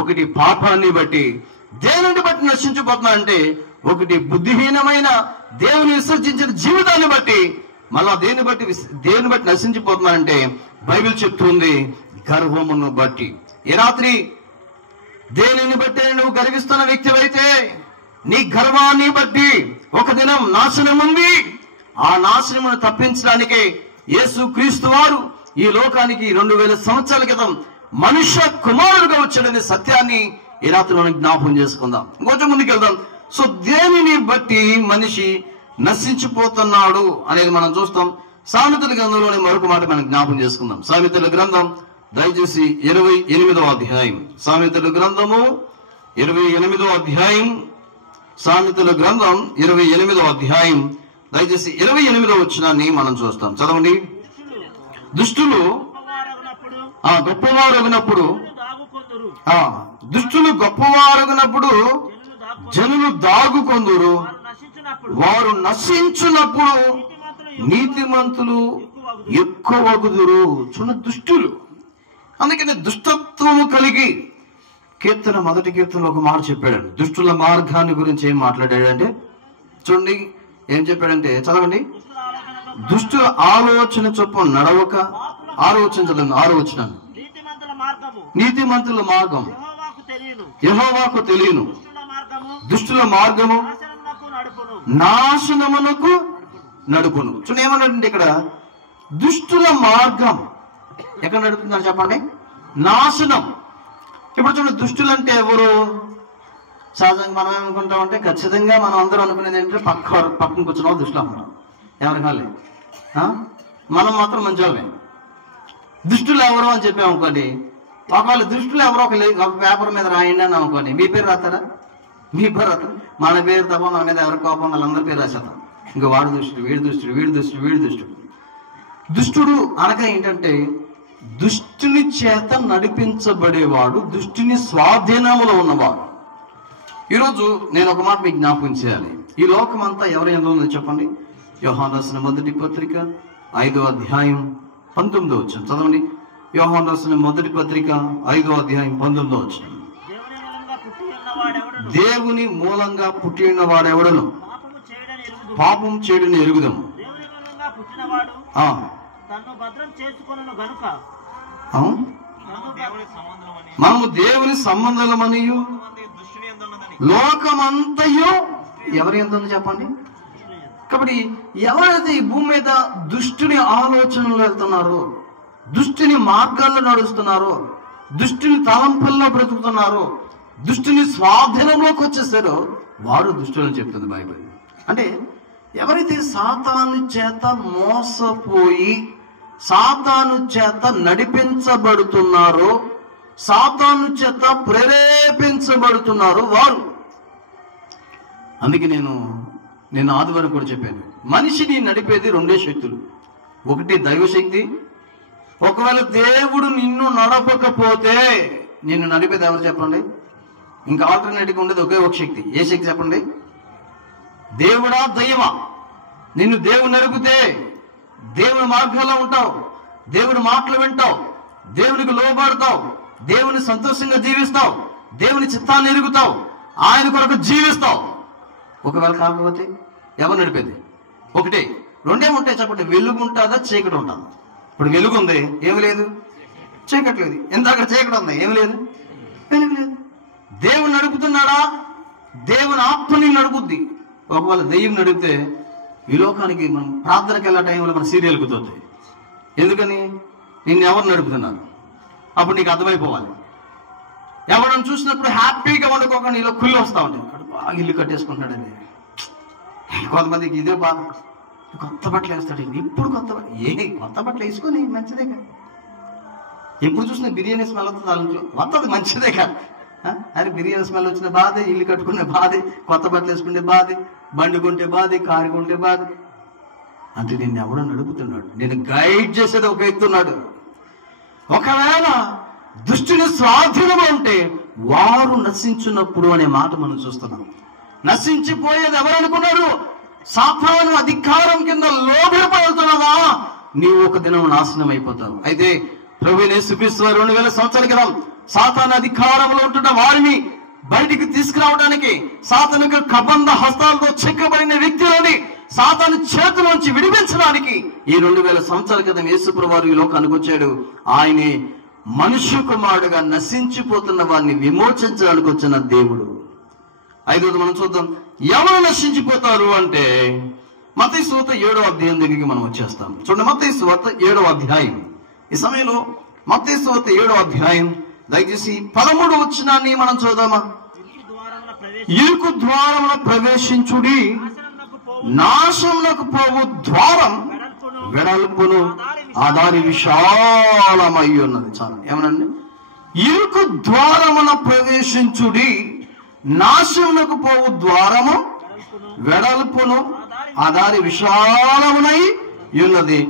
ఒకటి పాపాన్ని బట్టి. దేనిని బట్టి నశించిపోతున్నారు అంటే, ఒకటి బుద్ధిహీనమైన దేవుని విసర్జించిన జీవితాన్ని బట్టి. మళ్ళా దేని బట్టి నశించిపోతున్నారంటే, బైబిల్ చెప్తుంది గర్వమును బట్టి. ఈ రాత్రి దేనిని బట్టి నువ్వు గర్విస్తున్న వ్యక్తివైతే, నీ గర్వాన్ని బట్టి ఒక దినం నాశనం ఉంది. ఆ నాశనమును తప్పించడానికి యేసు క్రీస్తు వారు ఈ లోకానికి 2000 సంవత్సరాల క్రితం మనుష్య కుమారుడుగా వచ్చాడనే సత్యాన్ని ఈ రాత్రి మనం జ్ఞాపకం చేసుకుందాం. కొంచెం ముందుకెళ్దాం. సో దేనిని బట్టి మనిషి నశించిపోతున్నాడు అనేది మనం చూస్తాం. సామెతల గ్రంథంలోని మరొక మాట మనం జ్ఞాపకం చేసుకుందాం. సామెతల గ్రంథం దయచేసి 28వ అధ్యాయం. సామెతల గ్రంథము 28వ అధ్యాయం. సామెతల గ్రంథం 28వ అధ్యాయం దయచేసి 28వ వచనాన్ని మనం చూస్తాం. చదవండి. దుష్టులు గొప్పవారగినప్పుడు దుష్టులు గొప్పవారగినప్పుడు జనులు దాగుకొందురు. వారు నశించున్నప్పుడు నీతిమంతులు ఎక్కువగుదురు. చూడ దుష్టులు. అందుకని దుష్టత్వము కలిగి కీర్తన 1వ కీర్తనలో ఒక మాట చెప్పాడు. దుష్టుల మార్గాన్ని గురించి ఏం మాట్లాడాడంటే, చూడండి ఏం చెప్పాడంటే, చదవండి. దుష్టుల ఆలోచన చొప్పున నడవక, ఆలోచించలేదు 6వ వచనం. నీతిమంతుల మార్గం యెహోవాకు తెలియను, దుష్టుల మార్గము నాశనమునకు నడుపును. చూడండి ఏమన్నాడంటే ఇక్కడ, దుష్టుల మార్గం ఎక్కడ నడుపుతుందని చెప్పండి? నాశనం. ఇప్పుడు చూడండి, దుష్టులు అంటే ఎవరు? సహజంగా మనం ఏమనుకుంటామంటే, ఖచ్చితంగా మనం అందరూ అనుకునేది ఏంటంటే పక్కన కూర్చున్న వాళ్ళు దుష్టులు అనుకుంటాం. ఎవరి కాలే మనం మాత్రం మంచి వాళ్ళే. దుష్టులు ఎవరు అని చెప్పామనుకోండి, ఒకవేళ దుష్టులు ఎవరో ఒక పేపర్ మీద రాయండి అని అనుకోండి, మీ పేరు రాస్తారా? మీ పేరు రాస్తారా? మన పేరు తప్ప మన మీద ఎవరి కోపం వాళ్ళందరి పేరు రాసేస్తాం. ఇంకా వాడు దుష్టుడు, వీడు దుష్టుడు, వీడు దుష్టుడు, వీడు దుష్టుడు. దుష్టుడు అనగా ఏంటంటే, దుష్టుని చేత నడిపించబడేవాడు, దుష్టుని స్వాధీనంలో ఉన్నవాడు. ఈరోజు నేను ఒక మాట మీకు జ్ఞాపకం చేయాలి. ఈ లోకం అంతా ఎవరు ఎందు ఉందో చెప్పండి. యోహాను రాసిన 1వ పత్రిక 5వ అధ్యాయం 19వ వచనం చదవండి. యోహాను రాసిన 1వ పత్రిక 5వ అధ్యాయం 19వ వచనం. దేవుని మూలంగా పుట్టిన వాడెవడను పాపం చేయడని ఎరుగుదము. మనము దేవుని సంబంధమనియు లోకమంతయు ఎవరి ఎంత ఉందో చెప్పండి. కాబట్టి ఎవరైతే ఈ భూమి మీద దుష్టుని ఆలోచనలు వెళ్తున్నారో, దుష్టుని మార్గాల్లో నడుస్తున్నారో, దుష్టుని తలంపుల్లో బ్రతుకుతున్నారో, దుష్టుని స్వాధీనంలోకి వచ్చేసారో వారు దుష్టులని చెప్తుంది బైబిల్. అంటే ఎవరైతే సాతాను చేత మోసపోయి సాతాను చేత నడిపించబడుతున్నారో, సాతాను చేత ప్రేరేపించబడుతున్నారో వారు. అందుకే నేను ఆదివారం కూడా చెప్పాను, మనిషిని నడిపేది 2 శక్తులు. ఒకటి దైవశక్తి. ఒకవేళ దేవుడు నిన్ను నడపకపోతే నిన్ను నడిపేది ఎవరు చెప్పండి? ఇంకా ఆల్టర్నేటివ్ ఉండేది ఒకే ఒక శక్తి. ఏ శక్తి చెప్పండి? దేవుడా దయ్యమా? నిన్ను దేవుడు నడిపితే దేవుని మార్గాల్లో ఉంటావు, దేవుని మాటలు వింటావు, దేవునికి లోబడతావు, దేవుని సంతోషంగా జీవిస్తావు, దేవుని చిత్తాన్ని ఎరుగుతావు, ఆయన కొరకు జీవిస్తావు. ఒకవేళ కాకపోతే ఎవరు నడిపేది? ఒకటే. 2 ఉంటాయి చెప్పండి. వెలుగు ఉంటుందా, చీకటి ఉంటుందా? ఇప్పుడు వెలుగు ఉంది, ఏమి లేదు. చీకటి లేదు. ఎందాక చీకటి ఉంది, ఏమి లేదు, వెలుగు లేదు. దేవుడు నడుపుతున్నాడా? దేవుని ఆత్మని నడుపుద్ది. ఒకవేళ దెయ్యం నడిపితే ఈ లోకానికి మనం ప్రార్థనకి వెళ్ళే టైంలో మన సీరియల్ కుదురుతుంది. ఎందుకని? నిన్ను ఎవరు నడుపుతున్నారు? అప్పుడు నీకు అర్థమైపోవాలి. ఎవరిని చూసినప్పుడు హ్యాపీగా వండుకోకుండా నీలో కుళ్ళు వస్తూ ఉంటాయి. బాగా ఇల్లు కట్టేసుకుంటాడని. కొంతమందికి ఇదే బాధ, కొత్త బట్టలు వేస్తాడు. ఇప్పుడు కొత్త బట్టలు వేసుకొని మంచిదే కాదు. ఎప్పుడు చూసినా బిర్యానీ స్మెల్ వస్తుంది వాళ్ళ ఇంట్లో. వస్తుంది, మంచిదే కాదు. అరే బిర్యానీ స్మెల్ వచ్చిన బాధే, ఇల్లు కట్టుకునే బాధే, కొత్త బట్టలు వేసుకుంటే బాధే, బండి కొంటే బాధే, కారు కొంటే బాధే. అంటే నిన్ను ఎవడో నడుపుతున్నాడు, నేను గైడ్ చేసేది ఒక వ్యక్తి ఉన్నాడు. ఒకవేళ దుష్టుని స్వాధీనంలో ఉంటే వారు నశించున్నప్పుడు అనే మాట మనం చూస్తున్నాం. నశించిపోయేది ఎవరనుకున్నారు? సాతాను అధికారం కింద లోబడిపోతున్నావా, నీవు ఒక దినం నాశనం అయిపోతావు. అయితే ప్రభువైన యేసుక్రీస్తు 2000 సంవత్సరాల క్రితం సాతాను అధికారంలో ఉంటున్న వారిని బయటికి తీసుకురావడానికి, సాతానుకు కబంధ హస్తాలతో చెక్కబడిన వ్యక్తులని సాతాను చేతులోంచి విడిపించడానికి ఈ 2000 సంవత్సరాల క్రితం యేసుప్రభువు వారు ఈ లోకానికి వచ్చాడు. ఆయనే మనుష్య కుమారుడుగా నశించిపోతున్న వారిని విమోచించడానికి వచ్చిన దేవుడు. ఐదవది మనం చూద్దాం, ఎవరు నశించిపోతారు అంటే మత్తయి సువార్త 7వ అధ్యాయం దగ్గరికి మనం వచ్చేస్తాం. చూడండి, మత్తయి సువార్త 7వ అధ్యాయం. ఈ సమయంలో మత్తయి సువార్త 7వ అధ్యాయం దయచేసి 13వ వచనాన్ని మనం చూద్దామా. ఇరుకు ద్వారమున ప్రవేశించుడి, నాశనమునకు పోవు ద్వారం వెడల్పును, ఆ దారి విశాలమై ఉన్నది. చాలా ఏమనండి, ఇరుకు ద్వారమున ప్రవేశించుడి, నాశనమునకు పోవు ద్వారము వెడల్పును, ఆ దారి విశాలమునై ఉన్నది,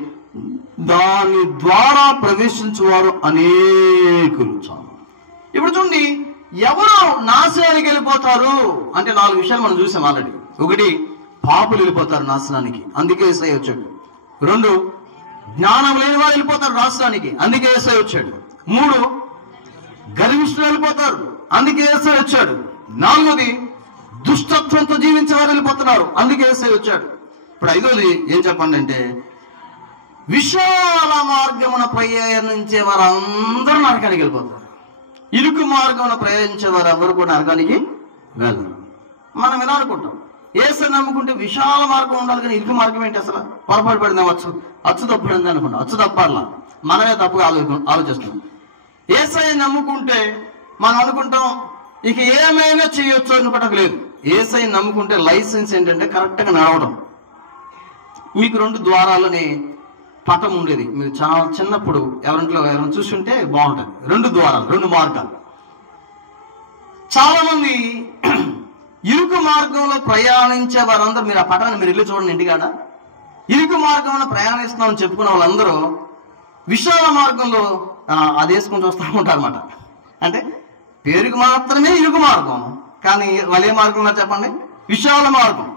దాని ద్వారా ప్రవేశించువారు అనేకులు. చాలా ఇప్పుడు చూడండి, ఎవరు నాశనానికి వెళ్ళిపోతారు అంటే 4 విషయాలు మనం చూసాం ఆల్రెడీ. ఒకటి, పాపులు వెళ్ళిపోతారు నాశనానికి, అందుకే యేసయ్య వచ్చాడు. 2, జ్ఞానం లేని వారు వెళ్ళిపోతారు నాశనానికి, అందుకే యేసయ్య వచ్చాడు. 3, గర్విష్ఠులు వెళ్ళిపోతారు, అందుకే యేసయ్య వచ్చాడు. 4, దుష్టత్వంతో జీవించే వారు వెళ్ళిపోతున్నారు, అందుకే యేసయ్య వచ్చాడు. ఇప్పుడు 5వది ఏం చెప్పండి అంటే, విశాల మార్గమున ప్రయాణించే వారందరూ నరకానికి వెళ్ళిపోతారు. ఇరుకు మార్గమున ప్రయాణించే వారు ఎవరు కూడా నరకానికి వెళ్ళరు. మనం ఎలా అనుకుంటాం, యేసయ్య నమ్ముకుంటే విశాల మార్గం ఉండాలి కానీ ఇరుకు మార్గం ఏంటి, అసలు పొరపాటు పడింది, అచ్చు తప్పడింది అనుకుంటాం. అచ్చు తప్పాలా, మనమే తప్పుగా ఆలోచిస్తున్నాం. యేసయ్య నమ్ముకుంటే మనం అనుకుంటాం ఇక ఏమైనా చేయొచ్చు అనుకోవటం లేదు. యేసయ్య నమ్ముకుంటే లైసెన్స్ ఏంటంటే కరెక్ట్గా నడవడం. మీకు 2 ద్వారాలని పటం ఉండేది, మీరు చాలా చిన్నప్పుడు ఎవరైనా చూస్తుంటే బాగుంటుంది. 2 ద్వారాలు, 2 మార్గాలు. చాలా మంది ఇరుకు మార్గంలో ప్రయాణించే వారందరూ, మీరు ఆ పటాన్ని మీరు వెళ్ళి చూడండి ఇంటికాడ, ఇరుకు మార్గంలో ప్రయాణిస్తున్నామని చెప్పుకున్న వాళ్ళందరూ విశాల మార్గంలో అది వేసుకొని చూస్తూ ఉంటారు అనమాట. అంటే పేరుకు మాత్రమే ఇరుకు మార్గం, కానీ వాళ్ళు ఏ మార్గంలో చెప్పండి, విశాల మార్గం.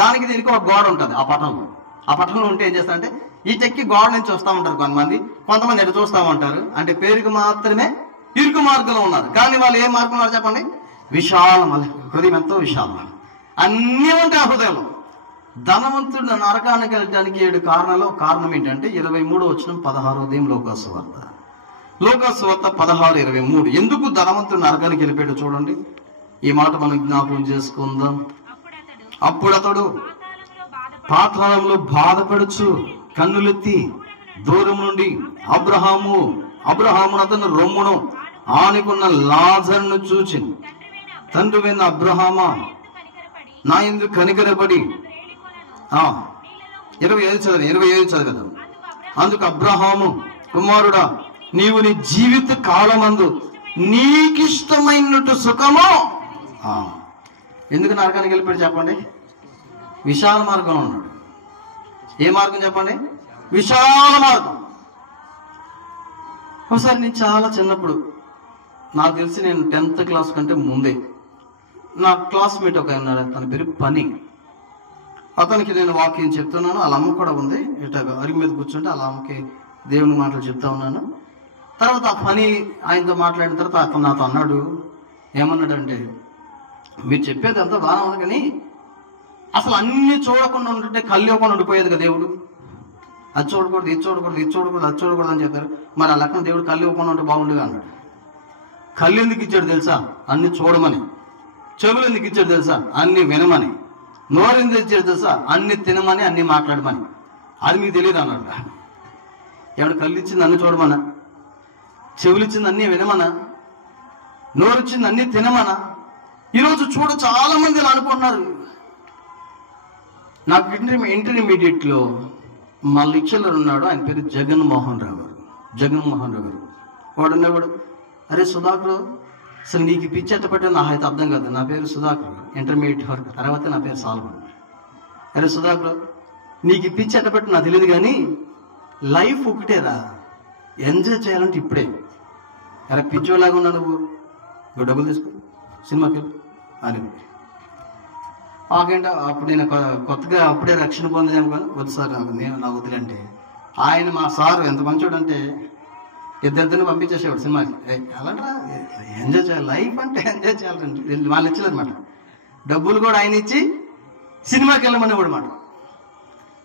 దానికి దీనికి ఒక గోడ ఉంటుంది ఆ పటంలో. ఆ పటంలో ఉంటే ఏం చేస్తారంటే ఈ చెక్కి గోడ నుంచి చూస్తూ ఉంటారు కొంతమంది ఎటు చూస్తామంటారు. అంటే పేరుకు మాత్రమే ఇరుకు మార్గంలో ఉన్నారు, కానీ వాళ్ళు ఏ మార్గంలో చెప్పండి, విశాలం. హృదయం ఎంతో విశాలం, అన్నీ ఉంటాయి ఆ హృదయంలో. ధనవంతుడు నరకానికి వెళ్ళడానికి 7 కారణాలు. కారణం ఏంటంటే 23వ వచనం 16వ అధ్యాయం లోకాసువార్త 16:23. ఎందుకు ధనవంతుడు నరకానికి వెళ్ళిపోయాడు చూడండి. ఈ మాట మనం జ్ఞాపకం చేసుకుందాం. అప్పుడు అతడు పాతాళంలో బాధపడుచు కన్నులెత్తి దూరం నుండి అబ్రహాము అతను రొమ్మును ఆనుకున్న లాజరును చూచి, తండ్రి విన్న అబ్రహామా, నా ఎందుకు కనికరపడి 25 చదవదు. అందుకు అబ్రహాము, కుమారుడా, నీవు నీ జీవిత కాలమందు నీకిష్టమైనట్టు సుఖము. ఎందుకు నరకానికి వెళ్ళిపోయాడు చెప్పండి, విశాల మార్గంలో ఉన్నాడు. ఏ మార్గం చెప్పండి, విశాల మార్గం. ఒకసారి నేను చాలా చిన్నప్పుడు, నాకు తెలిసి నేను 10th క్లాస్ కంటే ముందే, నా క్లాస్మేట్ ఒక ఉన్నాడు, తన పేరు పని. అతనికి నేను వాక్యం చెప్తున్నాను, వాళ్ళ అమ్మ కూడా ఉంది, ఇట్లా అరుగు మీద కూర్చుంటే వాళ్ళ అమ్మకి దేవుని మాటలు చెప్తా ఉన్నాను. తర్వాత ఆ పని ఆయనతో మాట్లాడిన తర్వాత అతను నాతో అన్నాడు, ఏమన్నాడంటే, మీరు చెప్పేది అంతా బాగా ఉంది కానీ అసలు అన్ని చూడకుండా ఉంటుంటే కళ్ళు ఇవ్వకుండా ఉండిపోయేది కదా దేవుడు. అది చూడకూడదు, ఇది చూడకూడదు, ఇది చూడకూడదు, అది చూడకూడదు అని చెప్పారు. మరి ఆ లెక్కన దేవుడు కళ్ళు ఇవ్వకుండా ఉంటే బాగుండేది అన్నాడు. కళ్ళు ఎందుకు ఇచ్చాడు తెలుసా, అన్ని చూడమని. చెవులు ఎందుకు ఇచ్చాడు తెలుసా, అన్ని వినమని. నోరు ఎందుకు ఇచ్చాడు తెలుసా, అన్ని తినమని, అన్ని మాట్లాడమని. అది మీకు తెలియదు అన్నాడు. ఎవడు కళ్ళు ఇచ్చింది అన్ని చూడమనా, చెవులు ఇచ్చింది అన్ని వినమనా, నోరు ఇచ్చింది అన్ని తినమనా? ఈరోజు చాలా మంది ఇలా అనుకుంటున్నారు. నాకు ఇంటర్మీడియట్లో మా లెక్చరర్ ఉన్నాడు, ఆయన పేరు జగన్మోహన్ రావు గారు. వాడు అరే సుధాకర్, అసలు నీకు పిచ్చి ఎట్టబట్టే నాకు అయితే అర్థం కాదు. నా పేరు సుధాకర్, ఇంటర్మీడియట్ వరకు, తర్వాత నా పేరు సాల్మన్. అరే సుధాకర్, నీకు ఇప్పించేటట్టు నాకు తెలియదు, కానీ లైఫ్ ఒకటేరా, ఎంజాయ్ చేయాలంటే ఇప్పుడే. అరే పిచ్చోలాగా ఉన్నా నువ్వు, డబ్బులు తీసుకో సినిమాకి వెళ్ళి అని. ఆకంటే అప్పుడు నేను కొత్తగా అప్పుడే రక్షణ పొందాను కానీ వద్దు సార్ నాకు వదిలేంటే, ఆయన మా సారు ఎంత మంచోడు అంటే ఇద్దరిని పంపించేసేవాడు సినిమాకి. అలాంటరా ఎంజాయ్ చేయాలి, లైఫ్ అంటే ఎంజాయ్ చేయాలంటే వాళ్ళు ఇచ్చలేదన్నమాట. డబ్బులు కూడా ఆయన ఇచ్చి సినిమాకి వెళ్ళమని కూడా మాట.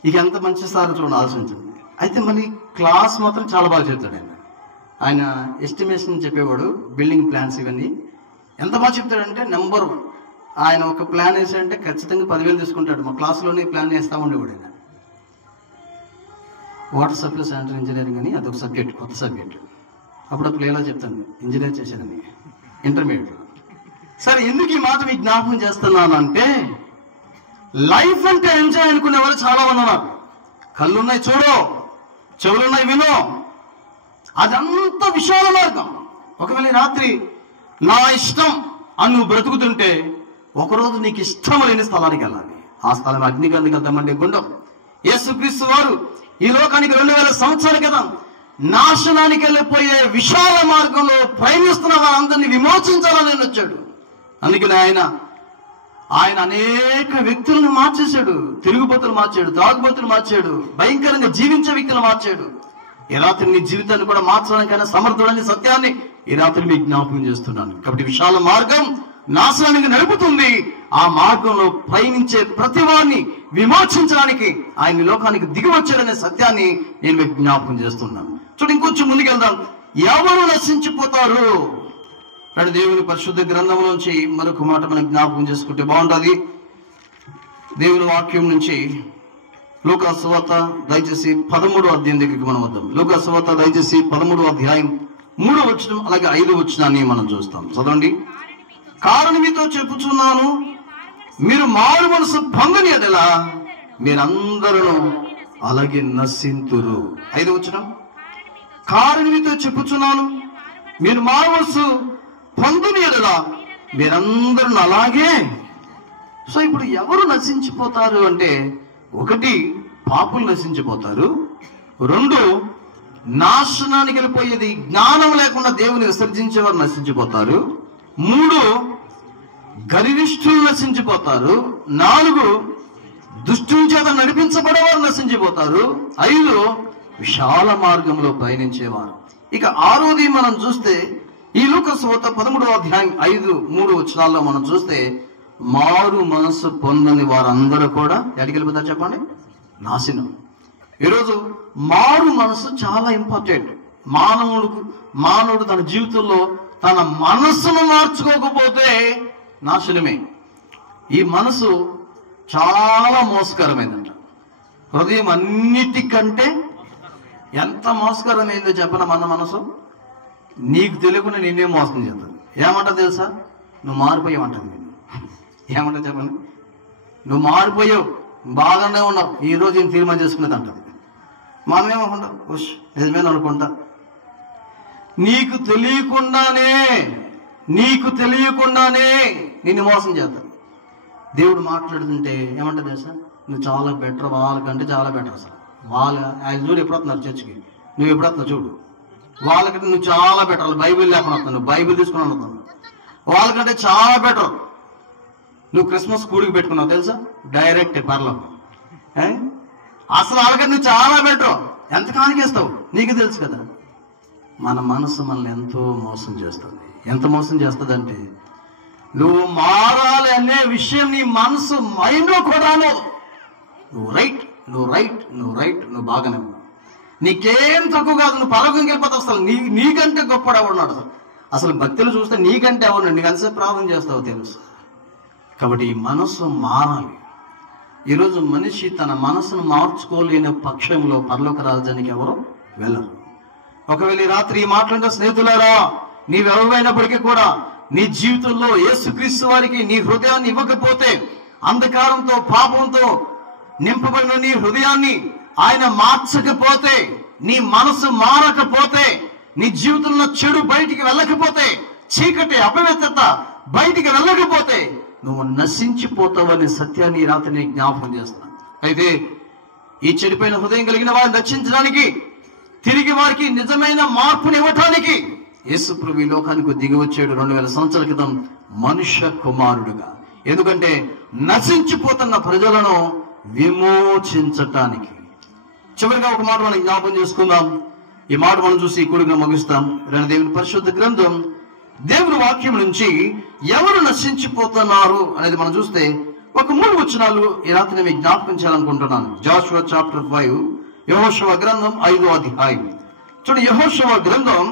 ఇక ఎంత మంచి సార్ చూడండి, ఆలోచించండి. అయితే మళ్ళీ క్లాస్ మాత్రం చాలా బాగా చెప్తాడు ఆయన. ఆయన ఎస్టిమేషన్ చెప్పేవాడు, బిల్డింగ్ ప్లాన్స్ ఇవన్నీ ఎంత బాగా చెప్తాడంటే నెంబర్ 1. ఆయన ఒక ప్లాన్ వేసాడంటే ఖచ్చితంగా 10,000 తీసుకుంటాడు. మా క్లాసులోనే ప్లాన్ వేస్తూ ఉండేవాడు ఆయన. వాటర్ సప్లై శానిటరీ ఇంజనీరింగ్ అని అదొక సబ్జెక్ట్, కొత్త సబ్జెక్ట్. అప్పుడప్పుడు ఎలా చెప్తాను, ఇంజనీర్ చేశానని ఇంటర్మీడియట్లో. సరే ఎందుకు ఈ మాట మీకు జ్ఞాపకం చేస్తున్నాను అంటే, లైఫ్ అంటే ఎంజాయ్ అనుకునే వాళ్ళు చాలా మంది ఉన్నారు. కళ్ళున్నాయి చూడు, చెవులున్నాయి విను, అదంతా విశాల మార్గం. ఒకవేళ రాత్రి నా ఇష్టం అని నువ్వు బ్రతుకుతుంటే, ఒకరోజు నీకు ఇష్టం లేని స్థలానికి వెళ్ళాలి. ఆ స్థలం అగ్నిగంధకి వెళ్తామంటే గుండం. యేసుక్రీస్తు వారు ఈ లోకానికి 2000 సంవత్సరాల క్రితం నాశనానికి వెళ్ళిపోయే విశాల మార్గంలో ప్రయాణిస్తున్న వారందరినీ విమోచించాలని వచ్చాడు. అందుకని ఆయన అనేక వ్యక్తులను మార్చేశాడు. తిరుగుబోతులు మార్చాడు, తాగుబోతులు మార్చాడు, భయంకరంగా జీవించే వ్యక్తులు మార్చాడు. ఈ రాత్రి నీ జీవితాన్ని కూడా మార్చడానికైనా సమర్థుడని సత్యాన్ని ఈ రాత్రి మీకు జ్ఞాపకం చేస్తున్నాను. కాబట్టి విశాల మార్గం నాశనానికి నడుపుతుంది. ఆ మార్గంలో ప్రయాణించే ప్రతి వారిని విమోచించడానికి ఆయన లోకానికి దిగివచ్చాడనే సత్యాన్ని నేను మీకు జ్ఞాపకం చేస్తున్నాను. చూడండి, ఇంకొంచెం ముందుకెళ్దాం. ఎవరు నశించిపోతారు? దేవుని పరిశుద్ధ గ్రంథంలోంచి మరొక మాట మనం జ్ఞాపకం చేసుకుంటే బాగుంటుంది. దేవుని వాక్యం నుంచి లూకా సువార్త దయచేసి 13వ అధ్యాయం దగ్గరికి మనం వద్దాం. లూకా సువార్త దయచేసి 13వ అధ్యాయం 3వ వచనం అలాగే 5వ వచనాన్ని మనం చూస్తాం. చదవండి. కారణం మీతో చెప్పుచున్నాను, మీరు మారు మనసు పొందని ఎడల మీరందరూ అలాగే నశింతురు. 5వ వచనం, కారణం మీతో చెప్పుచున్నాను, మీరు మారు మనసు పొందని ఎడల మీరందరూ అలాగే. సో ఇప్పుడు ఎవరు నశించిపోతారు అంటే, 1 పాపులు నశించిపోతారు, 2 నాశనానికి వెళ్ళిపోయేది జ్ఞానం లేకుండా దేవుని విసర్జించేవారు నశించిపోతారు, 3 గర్విష్ఠులు నశించిపోతారు, 4 దుష్టుని చేత నడిపించబడేవారు నశించిపోతారు, 5 విశాల మార్గంలో పయనించేవారు. ఇక 6వది మనం చూస్తే ఈ లూకా సువార్త 13వ అధ్యాయం 5-3 వచనాల్లో మనం చూస్తే, మారు మనసు పొందని వారందరూ కూడా ఎక్కడికి వెళ్ళిపోతారు చెప్పండి? నాశనం. ఈరోజు మారు మనసు చాలా ఇంపార్టెంట్. మానవుడు తన జీవితంలో తన మనస్సును మార్చుకోకపోతే నాశనమే. ఈ మనసు చాలా మోసకరమైందంట. హృదయం అన్నిటికంటే ఎంత మోసకరమైందో చెప్పన మన మనసు. నీకు తెలియకుండా నేనే మోసం చేస్తాను. ఏమంటా తెలుసా? నువ్వు మారిపోయావంటది. నేను ఏమంటా చెప్పండి? నువ్వు మారిపోయావు, బాగానే ఉన్నావు, ఈరోజు నేను తీర్మానం చేసుకునేది అంటది. మనమేమనుకుంటా, నిజమేనా అనుకుంటా. నీకు తెలియకుండానే నిన్ను మోసం చేస్తాను. దేవుడు మాట్లాడుతుంటే ఏమంటా తెలుసా? నువ్వు చాలా బెటర్, వాళ్ళకంటే చాలా బెటర్. అసలు ఆయన చూడు ఎప్పుడు వస్తున్నారు చర్చికి, నువ్వు ఎప్పుడు వస్తున్నావు చూడు. వాళ్ళకంటే నువ్వు చాలా బెటర్. వాళ్ళు బైబిల్ లేకుండా వస్తాను, నువ్వు బైబిల్ తీసుకుని వస్తాను. వాళ్ళకంటే చాలా బెటర్. నువ్వు క్రిస్మస్ కూడికి పెట్టుకున్నావు తెలుసా? డైరెక్ట్ పర్లో. అసలు వాళ్ళకంటే నువ్వు చాలా బెటర్. ఎంత కానికేస్తావు నీకు తెలుసు కదా. మన మనసు మనల్ని ఎంతో మోసం చేస్తుంది. ఎంత మోసం చేస్తుంది అంటే, నువ్వు మారాలి అనే విషయం నీ మనసు మైండ్లో కూడా రాలేదు. నువ్వు బాగానే ఉన్నావు, నీకేం తక్కువ కాదు, నువ్వు పరలోకంకి వెళ్ళిపోతావు. అసలు నీకంటే గొప్పడు ఎవడున్నాడు? అసలు భక్తులు చూస్తే నీకంటే ఎవరున్నాడు? నీకు అంతసేపు ప్రార్థన చేస్తావో తెలుసు. కాబట్టి ఈ మనసు మారాలి. ఈరోజు మనిషి తన మనసును మార్చుకోలేని పక్షంలో పరలోక రాజ్యానికి ఎవరు వెళ్ళరు. ఒకవేళ ఈ రాత్రి ఈ మాట్లాడిన స్నేహితులారా, నీవెవరైనప్పటికీ కూడా నీ జీవితంలో యేసుక్రీస్తు వారికి నీ హృదయాన్ని ఇవ్వకపోతే, అంధకారంతో పాపంతో నింపబడిన నీ హృదయాన్ని ఆయన మార్చకపోతే, నీ మనసు మారకపోతే, నీ జీవితంలో చెడు బయటికి వెళ్ళకపోతే, చీకటి అపవిత్రత బయటికి వెళ్ళకపోతే నువ్వు నశించిపోతావనే సత్యాన్ని ఈ రాత్రి నేను జ్ఞాపకం చేస్తాను. అయితే ఈ చెడిపోయిన హృదయం కలిగిన వారిని రక్షించడానికి, తిరిగి వారికి నిజమైన మార్పుని ఇవ్వటానికి యేసు ప్రభు ఈ లోకానికి దిగి వచ్చాడు 2000 సంవత్సరాల క్రితం మనుష్య కుమారుడుగా. ఎందుకంటే నశించిపోతున్న ప్రజలను విమోచించటానికి. చివరిగా ఒక మాట మనం జ్ఞాపకం చేసుకుందాం. ఈ మాట మనం చూసి కూడిగా ముగిస్తాం. దేవుని పరిశుద్ధ గ్రంథం, దేవుని వాక్యం నుంచి ఎవరు నశించిపోతున్నారు అనేది మనం చూస్తే ఒక 3 వచనాలు ఈ రాత్రి నేను జ్ఞాపకం చేయాలనుకుంటున్నాను. జాషువా చాప్టర్ 5, యెహోషువ గ్రంథం 5వ అధ్యాయం. చూడండి, యెహోషువ గ్రంథం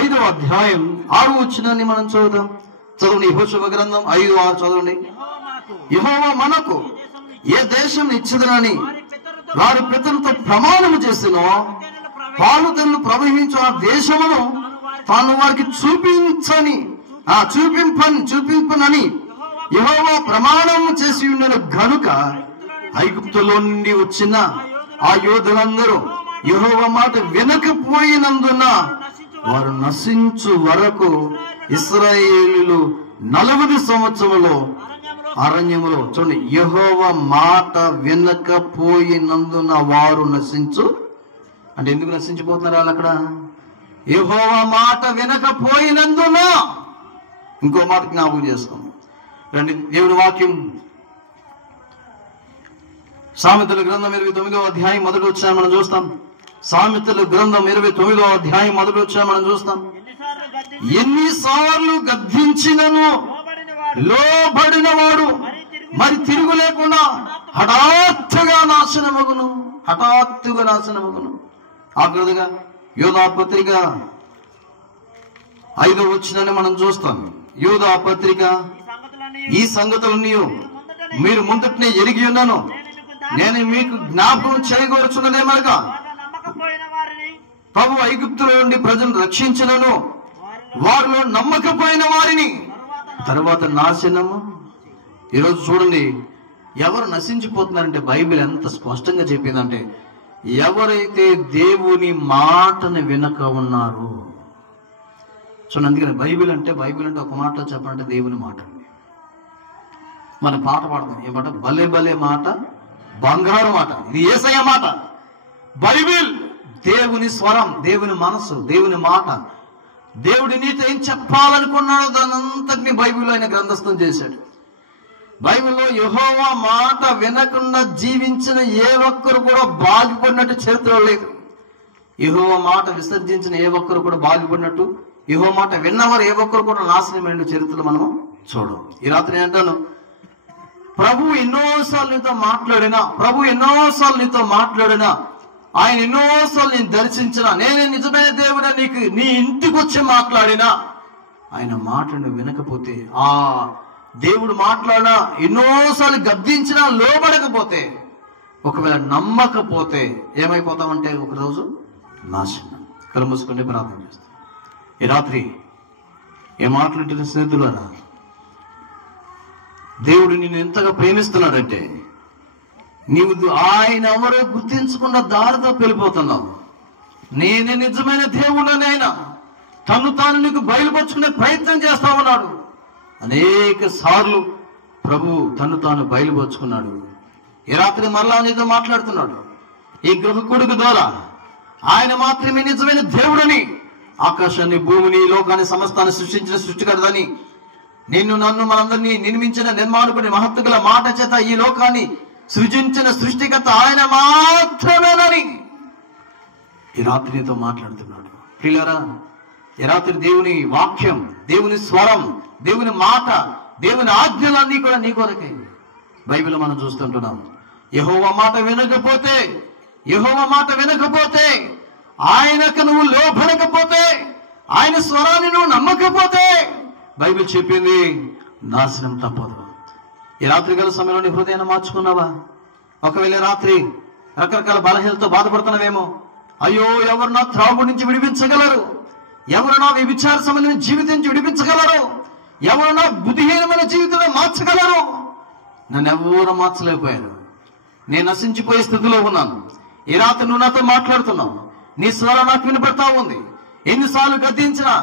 5వ అధ్యాయం 6వ వచనాన్ని మనం చదువుదాం. చదవండి, యెహోషువ గ్రంథం 5:6 చదవండి. యెహోవా మనకు ఏ దేశం ఇచ్చదనని వారి పితరులతో ప్రమాణము చేసినో పాలు తేనెలు ప్రవహించు ఆ దేశమును తాను వారికి చూపింపనని యెహోవా ప్రమాణము చేసి ఉండిన గనుక ఐగుప్తులో నుండి వచ్చిన ఆ యోధులందరూ యెహోవా మాట వినకపోయినందున వారు నశించు వరకు ఇశ్రాయేలీయులు 40 సంవత్సరములో అరణ్యములో, చూడండి, యెహోవా మాట వినకపోయినందున వారు నశించు. అంటే ఎందుకు నశించిపోతున్నారు వాళ్ళు అక్కడ? యెహోవా మాట వినకపోయినందున. ఇంకో మాట జ్ఞాపకం చేసుకోండి. రండి, దేవుడి వాక్యం సామెతల గ్రంథం 29వ అధ్యాయం మొదటి వచనం మనం చూస్తాం. సామెతల గ్రంథం 29వ అధ్యాయం మొదటి వచనం మనం చూస్తాం. ఎన్నిసార్లు గద్దించినను లోబడిన వాడు మరి తిరుగు లేకుండా హఠాత్తుగా నాశనమగును. ఆఖరుగా యోధా పత్రిక 5వ వచనాన్ని మనం చూస్తాం. యోధా పత్రిక, ఈ సంగతులన్నీ మీరు ముందటనే ఎరిగి ఉన్నాను, నేను మీకు జ్ఞాపకం చేయగోరుచున్నదేమనగా ప్రభు ఐగుప్తులో నుండి ప్రజలను రక్షించినను వారిలో నమ్మకపోయిన వారిని తరువాత నాశనము. ఈరోజు చూడండి, ఎవరు నశించిపోతున్నారంటే బైబిల్ ఎంత స్పష్టంగా చెప్పిందంటే ఎవరైతే దేవుని మాటను వినక ఉన్నారు. చూడండి, అందుకని బైబిల్ అంటే ఒక మాటలో చెప్పాలంటే దేవుని మాట. మన పాట పాడతాం, ఏ మాట? భలే భలే మాట, బంగారు మాట. ఇది యేసయ్య మాట. బైబిల్ దేవుని స్వరం, దేవుని మనసు, దేవుని మాట. దేవుడి నీతో ఏం చెప్పాలనుకున్నాడో దానంతటిని బైబిల్లో ఆయన గ్రంథస్థం చేశాడు. బైబిల్లో యెహోవా మాట వినకుండా జీవించిన ఏ ఒక్కరు కూడా బాగుపడినట్టు చరిత్రలో లేదు. యెహోవా మాట విసర్జించిన ఏ ఒక్కరు కూడా బాగుపడినట్టు, యెహోవా మాట విన్నవారు ఏ ఒక్కరు కూడా నాశనమైన చరిత్రలు మనం చూడం. ఈ రాత్రి నేను అంటాను, ప్రభు ఎన్నోసార్లు నీతో మాట్లాడినా, ఆయన ఎన్నోసార్లు నేను దర్శించిన, నేనే నిజమైన దేవుడా నీకు నీ ఇంటికి వచ్చి మాట్లాడినా, ఆయన మాటను వినకపోతే, ఆ దేవుడు మాట్లాడినా ఎన్నోసార్లు గద్దించినా లోబడకపోతే, ఒకవేళ నమ్మకపోతే ఏమైపోతామంటే ఒకరోజు నాశనం. కళ్ళు మూసుకుంటే ప్రార్థన చేస్తాం. ఈ రాత్రి ఏ మాట్లాడుతున్న స్నేహితులారా, దేవుడు నిన్ను ఎంతగా ప్రేమిస్తున్నాడంటే నీవు ఆయన ఎవరో గుర్తించకుండా దారితో వెళ్ళిపోతున్నావు. నేనే నిజమైన దేవుడనైనా తను తాను నీకు బయలుపరుచుకునే ప్రయత్నం చేస్తా ఉన్నాడు. అనేక సార్లు ప్రభు తను తాను బయలుపరుచుకున్నాడు. ఈ రాత్రి మరలా నీతో మాట్లాడుతున్నాడు. ఈ గృహకుడికి ద్వారా ఆయన మాత్రమే నిజమైన దేవుడని, ఆకాశాన్ని, భూమిని, లోకాన్ని, సమస్తాన్ని సృష్టించిన సృష్టికర్తని, నిన్ను నన్ను మనందరినీ నిర్మించిన నిర్మాణకుడి మహత్తు గల మాట చేత ఈ లోకాన్ని సృజించిన సృష్టికర్త ఆయన మాత్రమేనని ఈ రాత్రి నీతో మాట్లాడుతున్నాడు. ప్రియులారా, ఈ రాత్రి దేవుని వాక్యం, దేవుని స్వరం, దేవుని మాట, దేవుని ఆజ్ఞలన్నీ కూడా నీ కొరకే. బైబిల్ మనం చూస్తుంటున్నాం. యెహోవా మాట వినకపోతే, ఆయనకు నువ్వు లోబడకపోతే, ఆయన స్వరాన్ని నువ్వు నమ్మకపోతే, బైబిల్ చెప్పింది నాశనం తప్పదు. ఈ రాత్రి గల సమయంలో నీ హృదయాన్ని మార్చుకున్నావా? ఒకవేళ రాత్రి రకరకాల బలహీనతతో బాధపడుతున్నావేమో. అయ్యో, ఎవరు నా త్రాగుడి నుంచి విడిపించగలరు? ఎవరు నా వ్యభిచార సంబంధమైన జీవితం నుంచి విడిపించగలరు? ఎవరు నా బుద్ధిహీనమైన జీవితాన్ని మార్చగలరు? నన్ను ఎవరు మార్చలేకపోయారు. నేను నశించిపోయే స్థితిలో ఉన్నాను. ఈ రాత్రి నువ్వు నాతో మాట్లాడుతున్నావు. నీ స్వరం నాకు వినపడతా ఉంది. ఎన్నిసార్లు గద్దించినా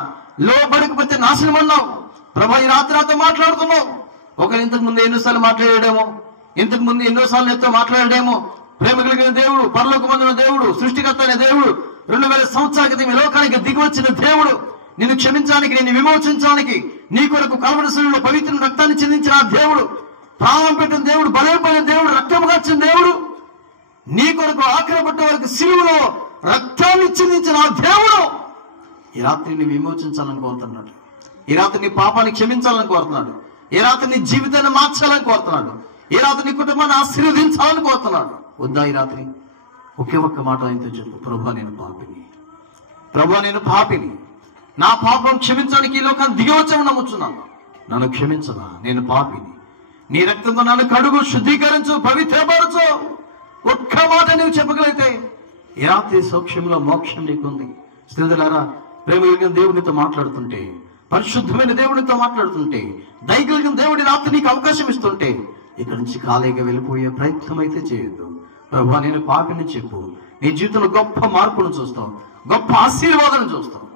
లోబడకపోతే నాశనం అన్నావు. ప్రభా, ఈ రాత్రి నాతో మాట్లాడుతున్నావు. ఒకరు ఇంతకు ముందు ఎన్నోసార్లు మాట్లాడాడేమో, ఇంతకు ముందు ఎన్నోసార్లు నీతో మాట్లాడాడేమో, ప్రేమ కలిగిన దేవుడు, పరలోకమందున దేవుడు, సృష్టికర్త అయిన దేవుడు, 2000 సంవత్సరాల క్రితం ఈ లోకానికి దిగి వచ్చిన దేవుడు, నిన్ను క్షమించడానికి, నిన్ను విమోచించడానికి, నీ కొరకు కల్వరి శిలువలో పవిత్ర రక్తాన్ని చెందించిన ఆ దేవుడు, ప్రాణం పెట్టిన దేవుడు, బలైపోయిన దేవుడు, రక్తం కార్చిన దేవుడు, నీ కొరకు ఆఖరి పట్టే వరకు శిలువలో రక్తాన్ని చెందించిన ఆ దేవుడు ఈ రాత్రి నీ విమోచించాలని కోరుతున్నాడు. ఈ రాత్రి నీ పాపాన్ని క్షమించాలని కోరుతున్నాడు. ఈ రాత్రి నీ జీవితాన్ని మార్చాలని కోరుతున్నాడు. ఈ రాత్రి నీ కుటుంబాన్ని ఆశీర్వదించాలని కోరుతున్నాడు. వద్దా ఈ రాత్రి ఒకే ఒక్క మాట ఆయనతో చెప్పు, ప్రభువా నేను పాపిని, ప్రభువా నేను పాపిని, నా పాపం క్షమించడానికి ఈ లోకాన్ని దిగి వచ్చామని నమ్ముచున్నాను, నన్ను క్షమించవా, నేను పాపిని, నీ రక్తంతో నన్ను కడుగు, శుద్ధీకరించు, పవిత్రపరచు. ఒక్క మాట నువ్వు చెప్పగలిగితే ఈ రాత్రి సౌఖ్యంలో మోక్షం నీకుంది. స్నేహితులారా, ప్రేమ కలిగిన దేవుడితో మాట్లాడుతుంటే, పరిశుద్ధమైన దేవుడితో మాట్లాడుతుంటే, దయ కలిగిన దేవుడి రాత్రి నీకు అవకాశం ఇస్తుంటే ఇక్కడి నుంచి ఖాళీగా వెళ్ళిపోయే ప్రయత్నం అయితే చేయొద్దు. ప్రభువా నేను పాపిని చెప్పు, నీ జీవితంలో గొప్ప మార్పును చూస్తావు, గొప్ప ఆశీర్వాదాన్ని చూస్తావు.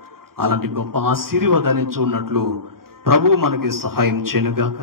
అలాంటి గొప్ప ఆశీర్వాదాన్ని చూడనట్లు ప్రభువు మనకి సహాయం చేయనుగాక.